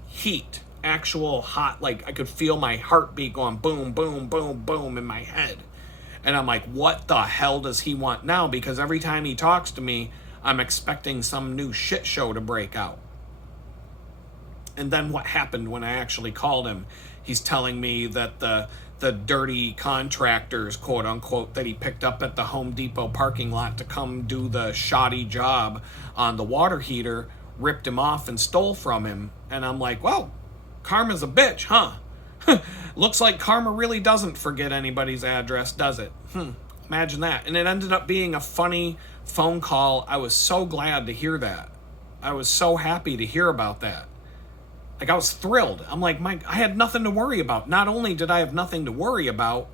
heat, actual hot, like I could feel my heartbeat going boom, boom, boom, boom in my head. And I'm like, what the hell does he want now? Because every time he talks to me, I'm expecting some new shit show to break out. And then what happened when I actually called him? He's telling me that the dirty contractors, quote unquote, that he picked up at the Home Depot parking lot to come do the shoddy job on the water heater ripped him off and stole from him. And I'm like, well, karma's a bitch, huh? Looks like karma really doesn't forget anybody's address, does it? Imagine that. And it ended up being a funny phone call. I was so glad to hear that. I was so happy to hear about that. Like, I was thrilled. I'm like, I had nothing to worry about. Not only did I have nothing to worry about,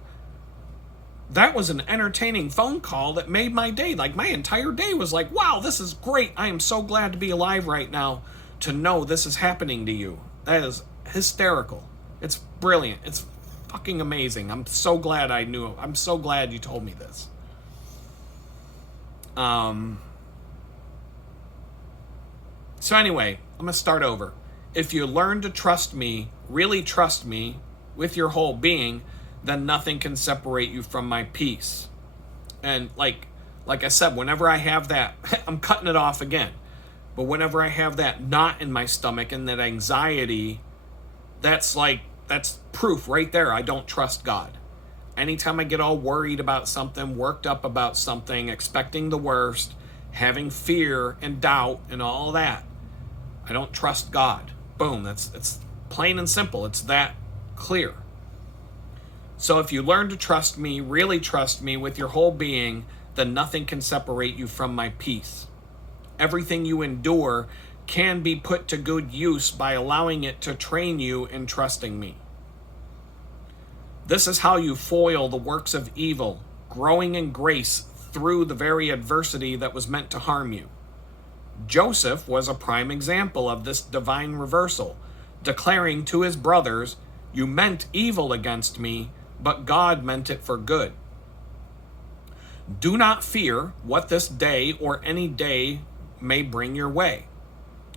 that was an entertaining phone call that made my day. Like, my entire day was like, wow, this is great. I am so glad to be alive right now to know this is happening to you. That is hysterical. It's brilliant. It's fucking amazing. I'm so glad I knew. I'm so glad you told me this. So anyway, I'm going to start over. If you learn to trust me, really trust me with your whole being, then nothing can separate you from my peace. And like I said, whenever I have that, I'm cutting it off again. But whenever I have that knot in my stomach and that anxiety, that's proof right there. I don't trust God. Anytime I get all worried about something, worked up about something, expecting the worst, having fear and doubt and all that, I don't trust God. Boom, it's plain and simple. It's that clear. So if you learn to trust me, really trust me with your whole being, then nothing can separate you from my peace. Everything you endure can be put to good use by allowing it to train you in trusting me. This is how you foil the works of evil, growing in grace through the very adversity that was meant to harm you. Joseph was a prime example of this divine reversal, declaring to his brothers, "You meant evil against me, but God meant it for good." Do not fear what this day or any day may bring your way.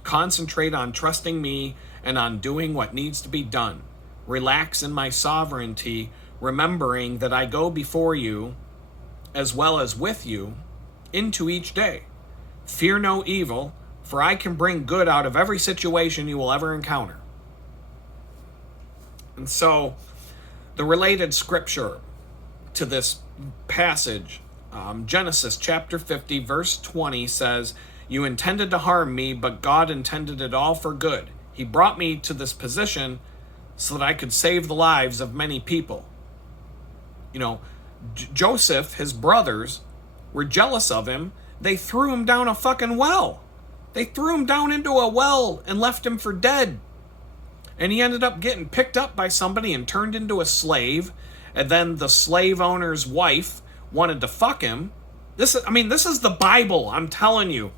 Concentrate on trusting me and on doing what needs to be done. Relax in my sovereignty, remembering that I go before you as well as with you into each day. Fear no evil, for I can bring good out of every situation you will ever encounter. And so, the related scripture to this passage, Genesis chapter 50, verse 20 says, "You intended to harm me, but God intended it all for good. He brought me to this position so that I could save the lives of many people." You know, Joseph, his brothers, were jealous of him. They threw him down a fucking well. They threw him down into a well and left him for dead. And he ended up getting picked up by somebody and turned into a slave. And then the slave owner's wife wanted to fuck him. This is the Bible, I'm telling you.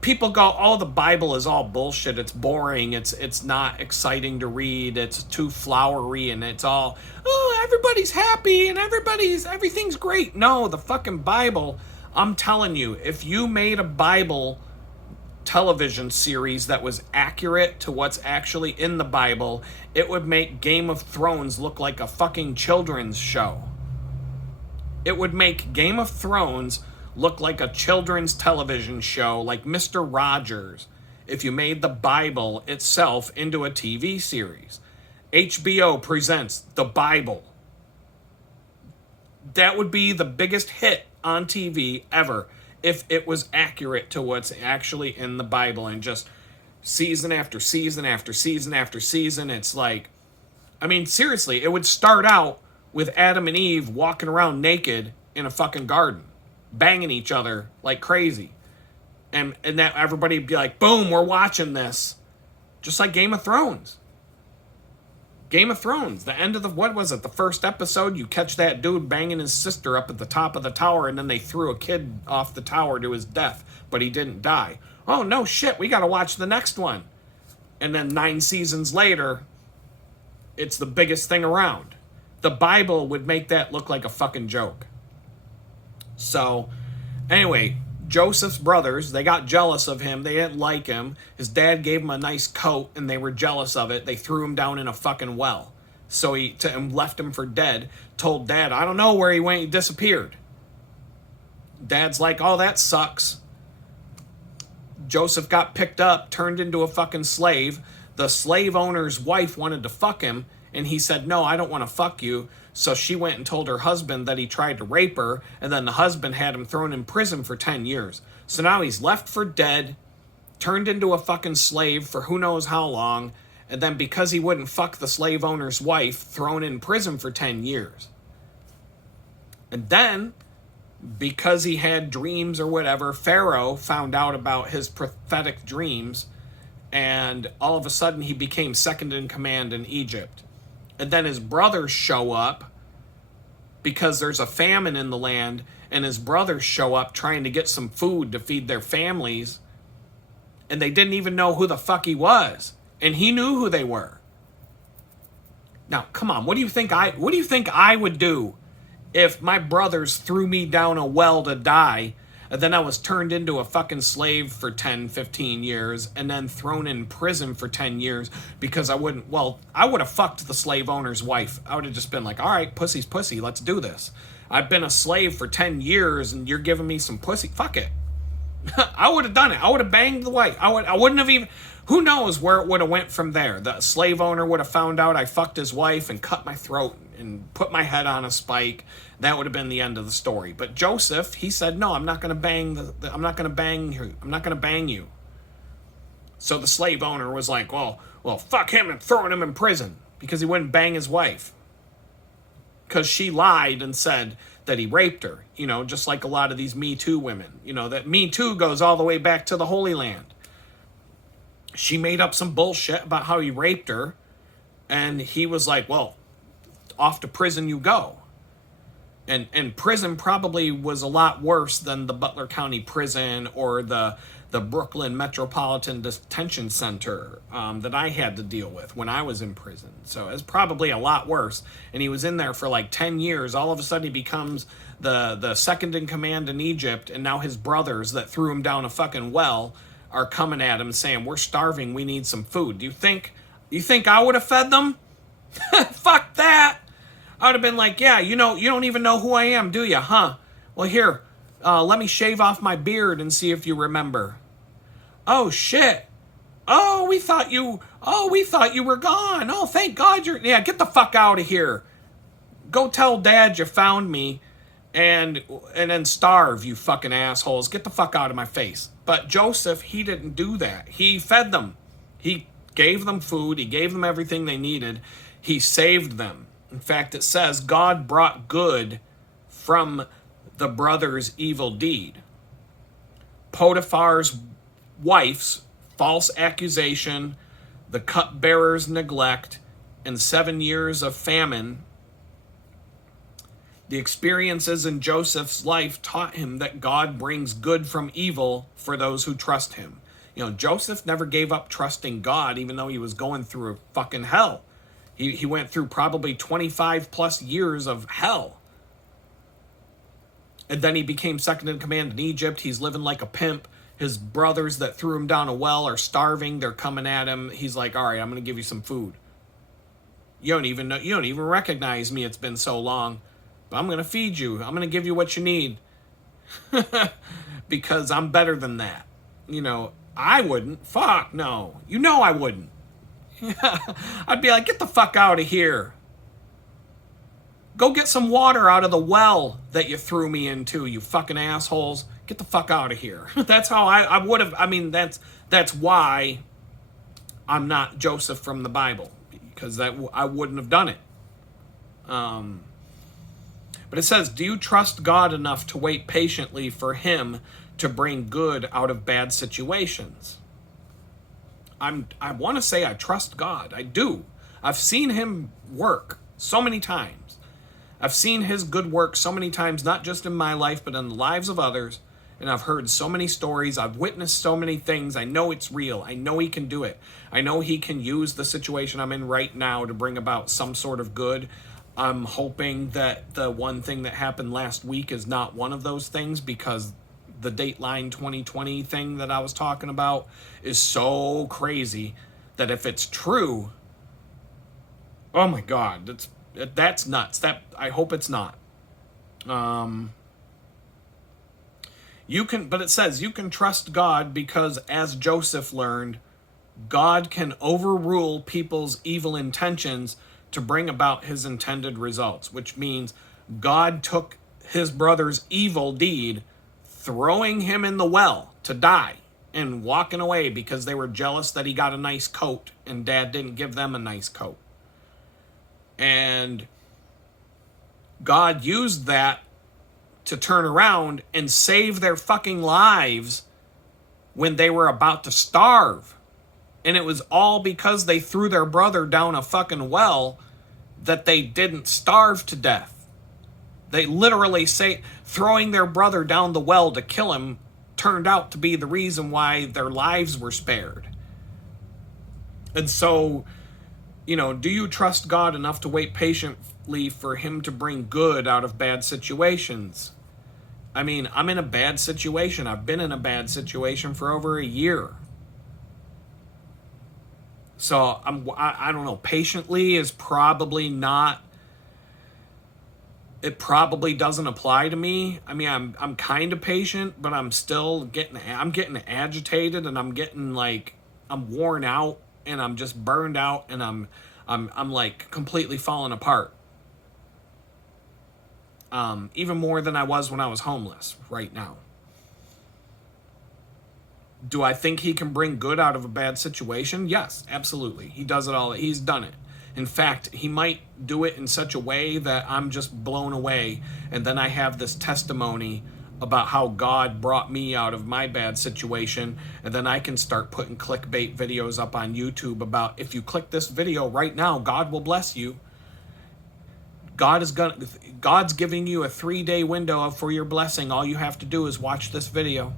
People go, "Oh, the Bible is all bullshit. It's boring. It's not exciting to read. It's too flowery, and it's all, oh, everybody's happy and everything's great." No, the fucking Bible, I'm telling you, if you made a Bible television series that was accurate to what's actually in the Bible, it would make Game of Thrones look like a fucking children's show. It would make Game of Thrones look like a children's television show, like Mr. Rogers, if you made the Bible itself into a TV series. HBO presents the Bible. That would be the biggest hit on TV ever if it was accurate to what's actually in the Bible, and just season after season after season after season. It's like, seriously, it would start out with Adam and Eve walking around naked in a fucking garden, banging each other like crazy. And that everybody would be like, boom, we're watching this. Just like Game of Thrones. Game of Thrones, the end of the first episode, you catch that dude banging his sister up at the top of the tower, and then they threw a kid off the tower to his death, but he didn't die. Oh, no shit, we gotta watch the next one. And then 9 seasons later, it's the biggest thing around. The Bible would make that look like a fucking joke. So, anyway, Joseph's brothers, they got jealous of him. They didn't like him. His dad gave him a nice coat, and they were jealous of it. They threw him down in a fucking well. So and left him for dead. Told Dad, "I don't know where he went. He disappeared." Dad's like, "Oh, that sucks." Joseph got picked up, turned into a fucking slave. The slave owner's wife wanted to fuck him, and he said, "No, I don't want to fuck you." So she went and told her husband that he tried to rape her, and then the husband had him thrown in prison for 10 years. So now he's left for dead, turned into a fucking slave for who knows how long, and then because he wouldn't fuck the slave owner's wife, thrown in prison for 10 years. And then, because he had dreams or whatever, Pharaoh found out about his prophetic dreams, and all of a sudden he became second in command in Egypt. And then his brothers show up because there's a famine in the land, and his brothers show up trying to get some food to feed their families, and they didn't even know who the fuck he was, and he knew who they were. Now, come on, what do you think I would do if my brothers threw me down a well to die, and then I was turned into a fucking slave for 10, 15 years, and then thrown in prison for 10 years because I would have fucked the slave owner's wife. I would have just been like, all right, pussy's pussy, let's do this. I've been a slave for 10 years, and you're giving me some pussy. Fuck it. I would have done it. I would have banged the wife. I wouldn't have even... Who knows where it would have went from there? The slave owner would have found out I fucked his wife and cut my throat and put my head on a spike. That would have been the end of the story. But Joseph, he said, "No, I'm not going to bang I'm not going to bang you. I'm not going to bang you." So the slave owner was like, well, fuck him, and throwing him in prison because he wouldn't bang his wife. Because she lied and said that he raped her, just like a lot of these Me Too women. That Me Too goes all the way back to the Holy Land. She made up some bullshit about how he raped her, and he was like, well, off to prison you go. And prison probably was a lot worse than the Butler County Prison or the Brooklyn Metropolitan Detention Center that I had to deal with when I was in prison. So it's probably a lot worse. And he was in there for like 10 years. All of a sudden he becomes the second in command in Egypt, and now his brothers that threw him down a fucking well are coming at him saying, we're starving, we need some food. Do you think I would have fed them? Fuck that. I would have been like, yeah, you don't even know who I am, do you, huh? Well, here, let me shave off my beard and see if you remember. Oh, shit. Oh, we thought you were gone. Oh, thank God yeah, get the fuck out of here. Go tell Dad you found me and then starve, you fucking assholes. Get the fuck out of my face. But Joseph, he didn't do that. He fed them. He gave them food. He gave them everything they needed. He saved them. In fact, it says God brought good from the brothers' evil deed. Potiphar's wife's false accusation, the cupbearer's neglect, and 7 years of famine. The experiences in Joseph's life taught him that God brings good from evil for those who trust him. Joseph never gave up trusting God, even though he was going through a fucking hell. He went through probably 25 plus years of hell. And then he became second in command in Egypt. He's living like a pimp. His brothers that threw him down a well are starving. They're coming at him. He's like, all right, I'm going to give you some food. You don't even recognize me. It's been so long. But I'm going to feed you. I'm going to give you what you need. Because I'm better than that. I wouldn't. Fuck, no. I wouldn't. I'd be like, get the fuck out of here. Go get some water out of the well that you threw me into, you fucking assholes. Get the fuck out of here. That's how I would have. That's why I'm not Joseph from the Bible, because I wouldn't have done it. But it says, do you trust God enough to wait patiently for him to bring good out of bad situations? I want to say I trust God. I do. I've seen him work so many times. I've seen his good work so many times, not just in my life, but in the lives of others. And I've heard so many stories. I've witnessed so many things. I know it's real. I know he can do it. I know he can use the situation I'm in right now to bring about some sort of good. I'm hoping that the one thing that happened last week is not one of those things, because the Dateline 2020 thing that I was talking about is so crazy that if it's true, oh my God, that's nuts. I hope it's not. But it says you can trust God because, as Joseph learned, God can overrule people's evil intentions to bring about his intended results, which means God took his brother's evil deed, throwing him in the well to die and walking away because they were jealous that he got a nice coat and Dad didn't give them a nice coat. And God used that to turn around and save their fucking lives when they were about to starve. And it was all because they threw their brother down a fucking well that they didn't starve to death. They literally say throwing their brother down the well to kill him turned out to be the reason why their lives were spared. And so, do you trust God enough to wait patiently for him to bring good out of bad situations? I'm in a bad situation. I've been in a bad situation for over a year. So I don't know. Patiently is probably not. It probably doesn't apply to me. I'm kind of patient, but I'm still getting agitated, and I'm getting I'm worn out, and I'm just burned out, and I'm like completely falling apart. Even more than I was when I was homeless right now. Do I think he can bring good out of a bad situation? Yes, absolutely. He does it all. He's done it. In fact, he might do it in such a way that I'm just blown away. And then I have this testimony about how God brought me out of my bad situation. And then I can start putting clickbait videos up on YouTube about, if you click this video right now, God will bless you. God's giving you a 3-day window for your blessing. All you have to do is watch this video.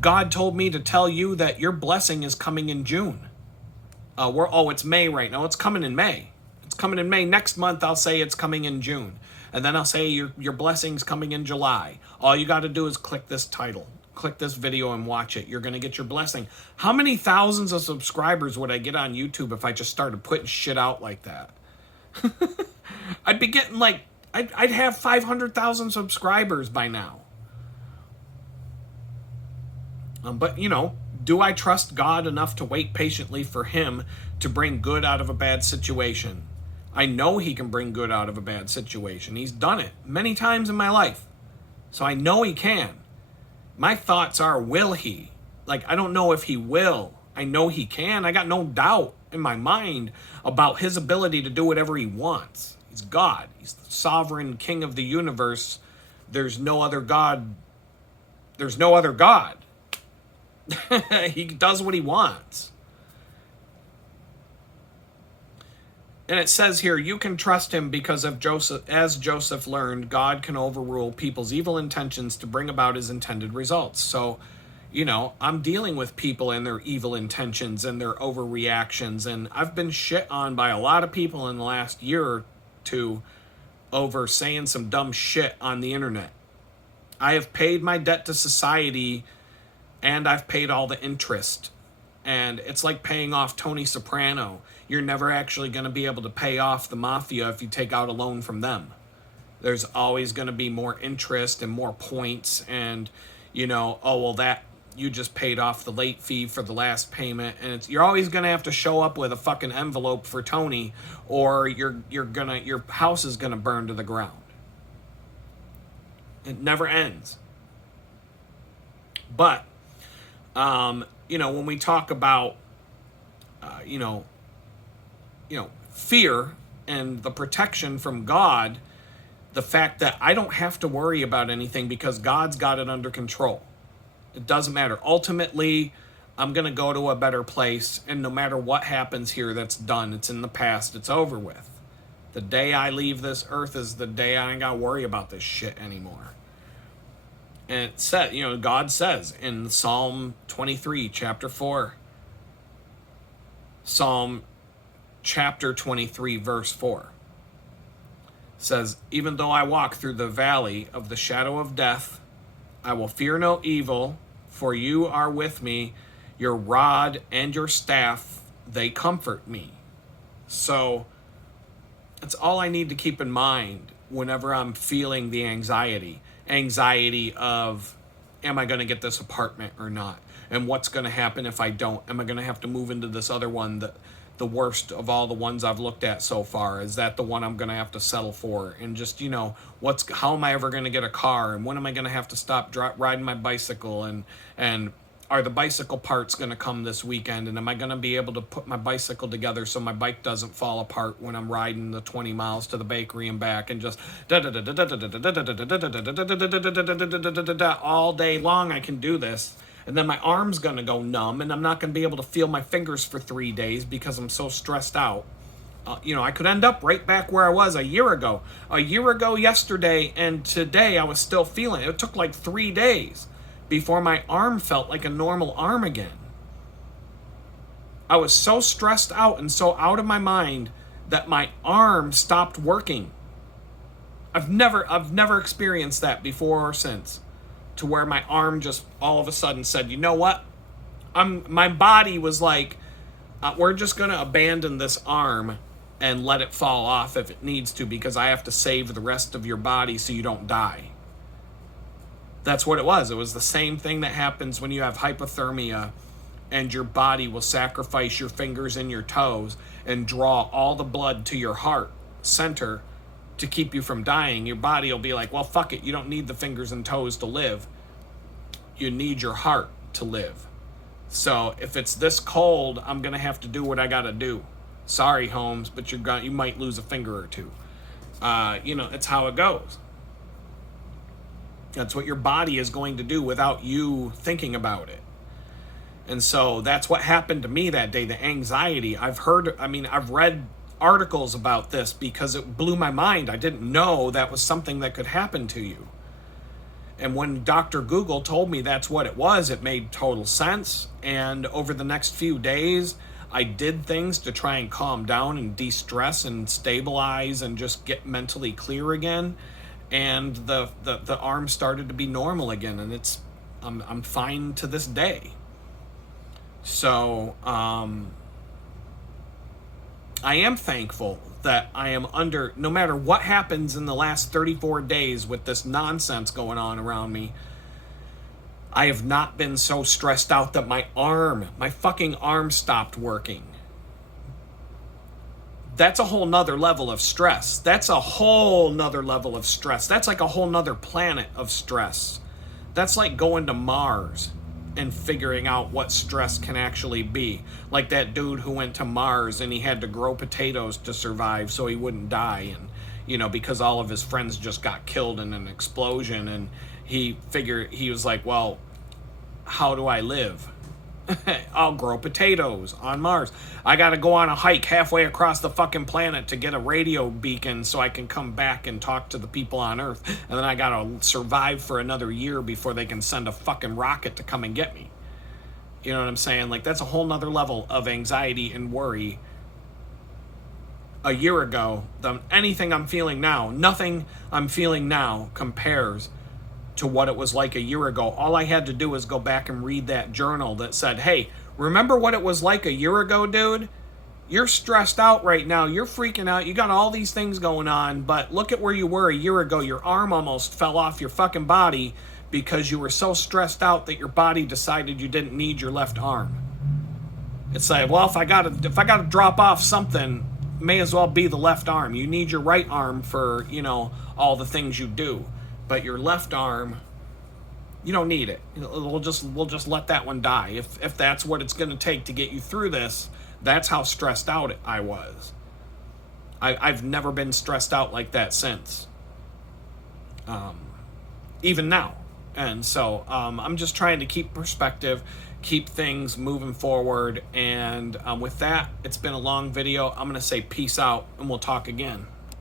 God told me to tell you that your blessing is coming in June. It's May right now. It's coming in May. It's coming in May. Next month, I'll say it's coming in June. And then I'll say your blessing's coming in July. All you got to do is click this title. click this video and watch it. You're going to get your blessing. How many thousands of subscribers would I get on YouTube if I just started putting shit out like that? I'd be getting like, I'd have 500,000 subscribers by now. But, you know, do I trust God enough to wait patiently for him to bring good out of a bad situation? I know he can bring good out of a bad situation. He's done it many times in my life. So I know he can. My thoughts are, will he? Like, I don't know if he will. I know he can. I got no doubt in my mind about his ability to do whatever he wants. He's God. He's the sovereign king of the universe. There's no other God. There's no other God. He does what he wants. And it says here, you can trust him because of Joseph, as Joseph learned, God can overrule people's evil intentions to bring about his intended results. So, you know, I'm dealing with people and their evil intentions and their overreactions. And I've been shit on by a lot of people in the last year or two over saying some dumb shit on the internet. I have paid my debt to society and I've paid all the interest. And it's like paying off Tony Soprano. You're never actually going to be able to pay off the mafia if you take out a loan from them. There's always going to be more interest and more points. And, you know, oh, well, that you just paid off the late fee for the last payment. And you're always going to have to show up with a fucking envelope for Tony, or your house is going to burn to the ground. It never ends. But, you know, when we talk about, fear and the protection from God, the fact that I don't have to worry about anything because God's got it under control. It doesn't matter. Ultimately, I'm going to go to a better place, and no matter what happens here, that's done. It's in the past. It's over with. The day I leave this earth is the day I ain't got to worry about this shit anymore. And it said, you know, God says in Psalm 23, chapter 4, Psalm chapter 23, verse 4, says, even though I walk through the valley of the shadow of death, I will fear no evil, for you are with me. Your rod and your staff, they comfort me. So it's all I need to keep in mind whenever I'm feeling the anxiety of, am I going to get this apartment or not? And what's going to happen if I don't? Am I going to have to move into this other one, that the worst of all the ones I've looked at so far? Is that the one I'm going to have to settle for? And just, you know, how am I ever going to get a car? And when am I going to have to stop riding my bicycle? And are the bicycle parts going to come this weekend? And am I going to be able to put my bicycle together so my bike doesn't fall apart when I'm riding the 20 miles to the bakery and back, and just all day long I can do this. And then my arm's going to go numb, and I'm not going to be able to feel my fingers for 3 days because I'm so stressed out. I could end up right back where I was a year ago. A year ago yesterday, and today I was still feeling it. It took like 3 days before my arm felt like a normal arm again. I was so stressed out and so out of my mind that my arm stopped working. I've never experienced that before or since, to where my arm just all of a sudden said, you know what? My body was like, we're just going to abandon this arm and let it fall off if it needs to, because I have to save the rest of your body so you don't die. That's what it was. It was the same thing that happens when you have hypothermia, and your body will sacrifice your fingers and your toes and draw all the blood to your heart center to keep you from dying. Your body will be like, well, fuck it. You don't need the fingers and toes to live. You need your heart to live. So if it's this cold, I'm going to have to do what I got to do. Sorry, Holmes, but you might lose a finger or two. It's how it goes. That's what your body is going to do without you thinking about it. And so that's what happened to me that day, the anxiety. I've read articles about this because it blew my mind. I didn't know that was something that could happen to you. And when Dr. Google told me that's what it was, it made total sense. And over the next few days, I did things to try and calm down and de-stress and stabilize and just get mentally clear again. And the arm started to be normal again. And I'm fine to this day. So I am thankful that I am under, no matter what happens in the last 34 days with this nonsense going on around me, I have not been so stressed out that my fucking arm stopped working. That's a whole nother level of stress. That's a whole nother level of stress. That's like a whole nother planet of stress. That's like going to Mars and figuring out what stress can actually be. Like that dude who went to Mars and he had to grow potatoes to survive so he wouldn't die. And, you know, because all of his friends just got killed in an explosion. And he was like, well, how do I live? I'll grow potatoes on Mars. I got to go on a hike halfway across the fucking planet to get a radio beacon so I can come back and talk to the people on Earth. And then I got to survive for another year before they can send a fucking rocket to come and get me. You know what I'm saying? Like, that's a whole nother level of anxiety and worry. A year ago, anything I'm feeling now, nothing I'm feeling now compares to what it was like a year ago. All I had to do was go back and read that journal that said, hey, remember what it was like a year ago, dude? You're stressed out right now. You're freaking out. You got all these things going on, but look at where you were a year ago. Your arm almost fell off your fucking body because you were so stressed out that your body decided you didn't need your left arm. It's like, well, if I gotta drop off something, may as well be the left arm. You need your right arm for, you know, all the things you do. But your left arm, you don't need it. We'll just let that one die. If that's what it's going to take to get you through this, that's how stressed out I was. I've never been stressed out like that since. Even now. And so I'm just trying to keep perspective, keep things moving forward. And with that, it's been a long video. I'm going to say peace out, and we'll talk again.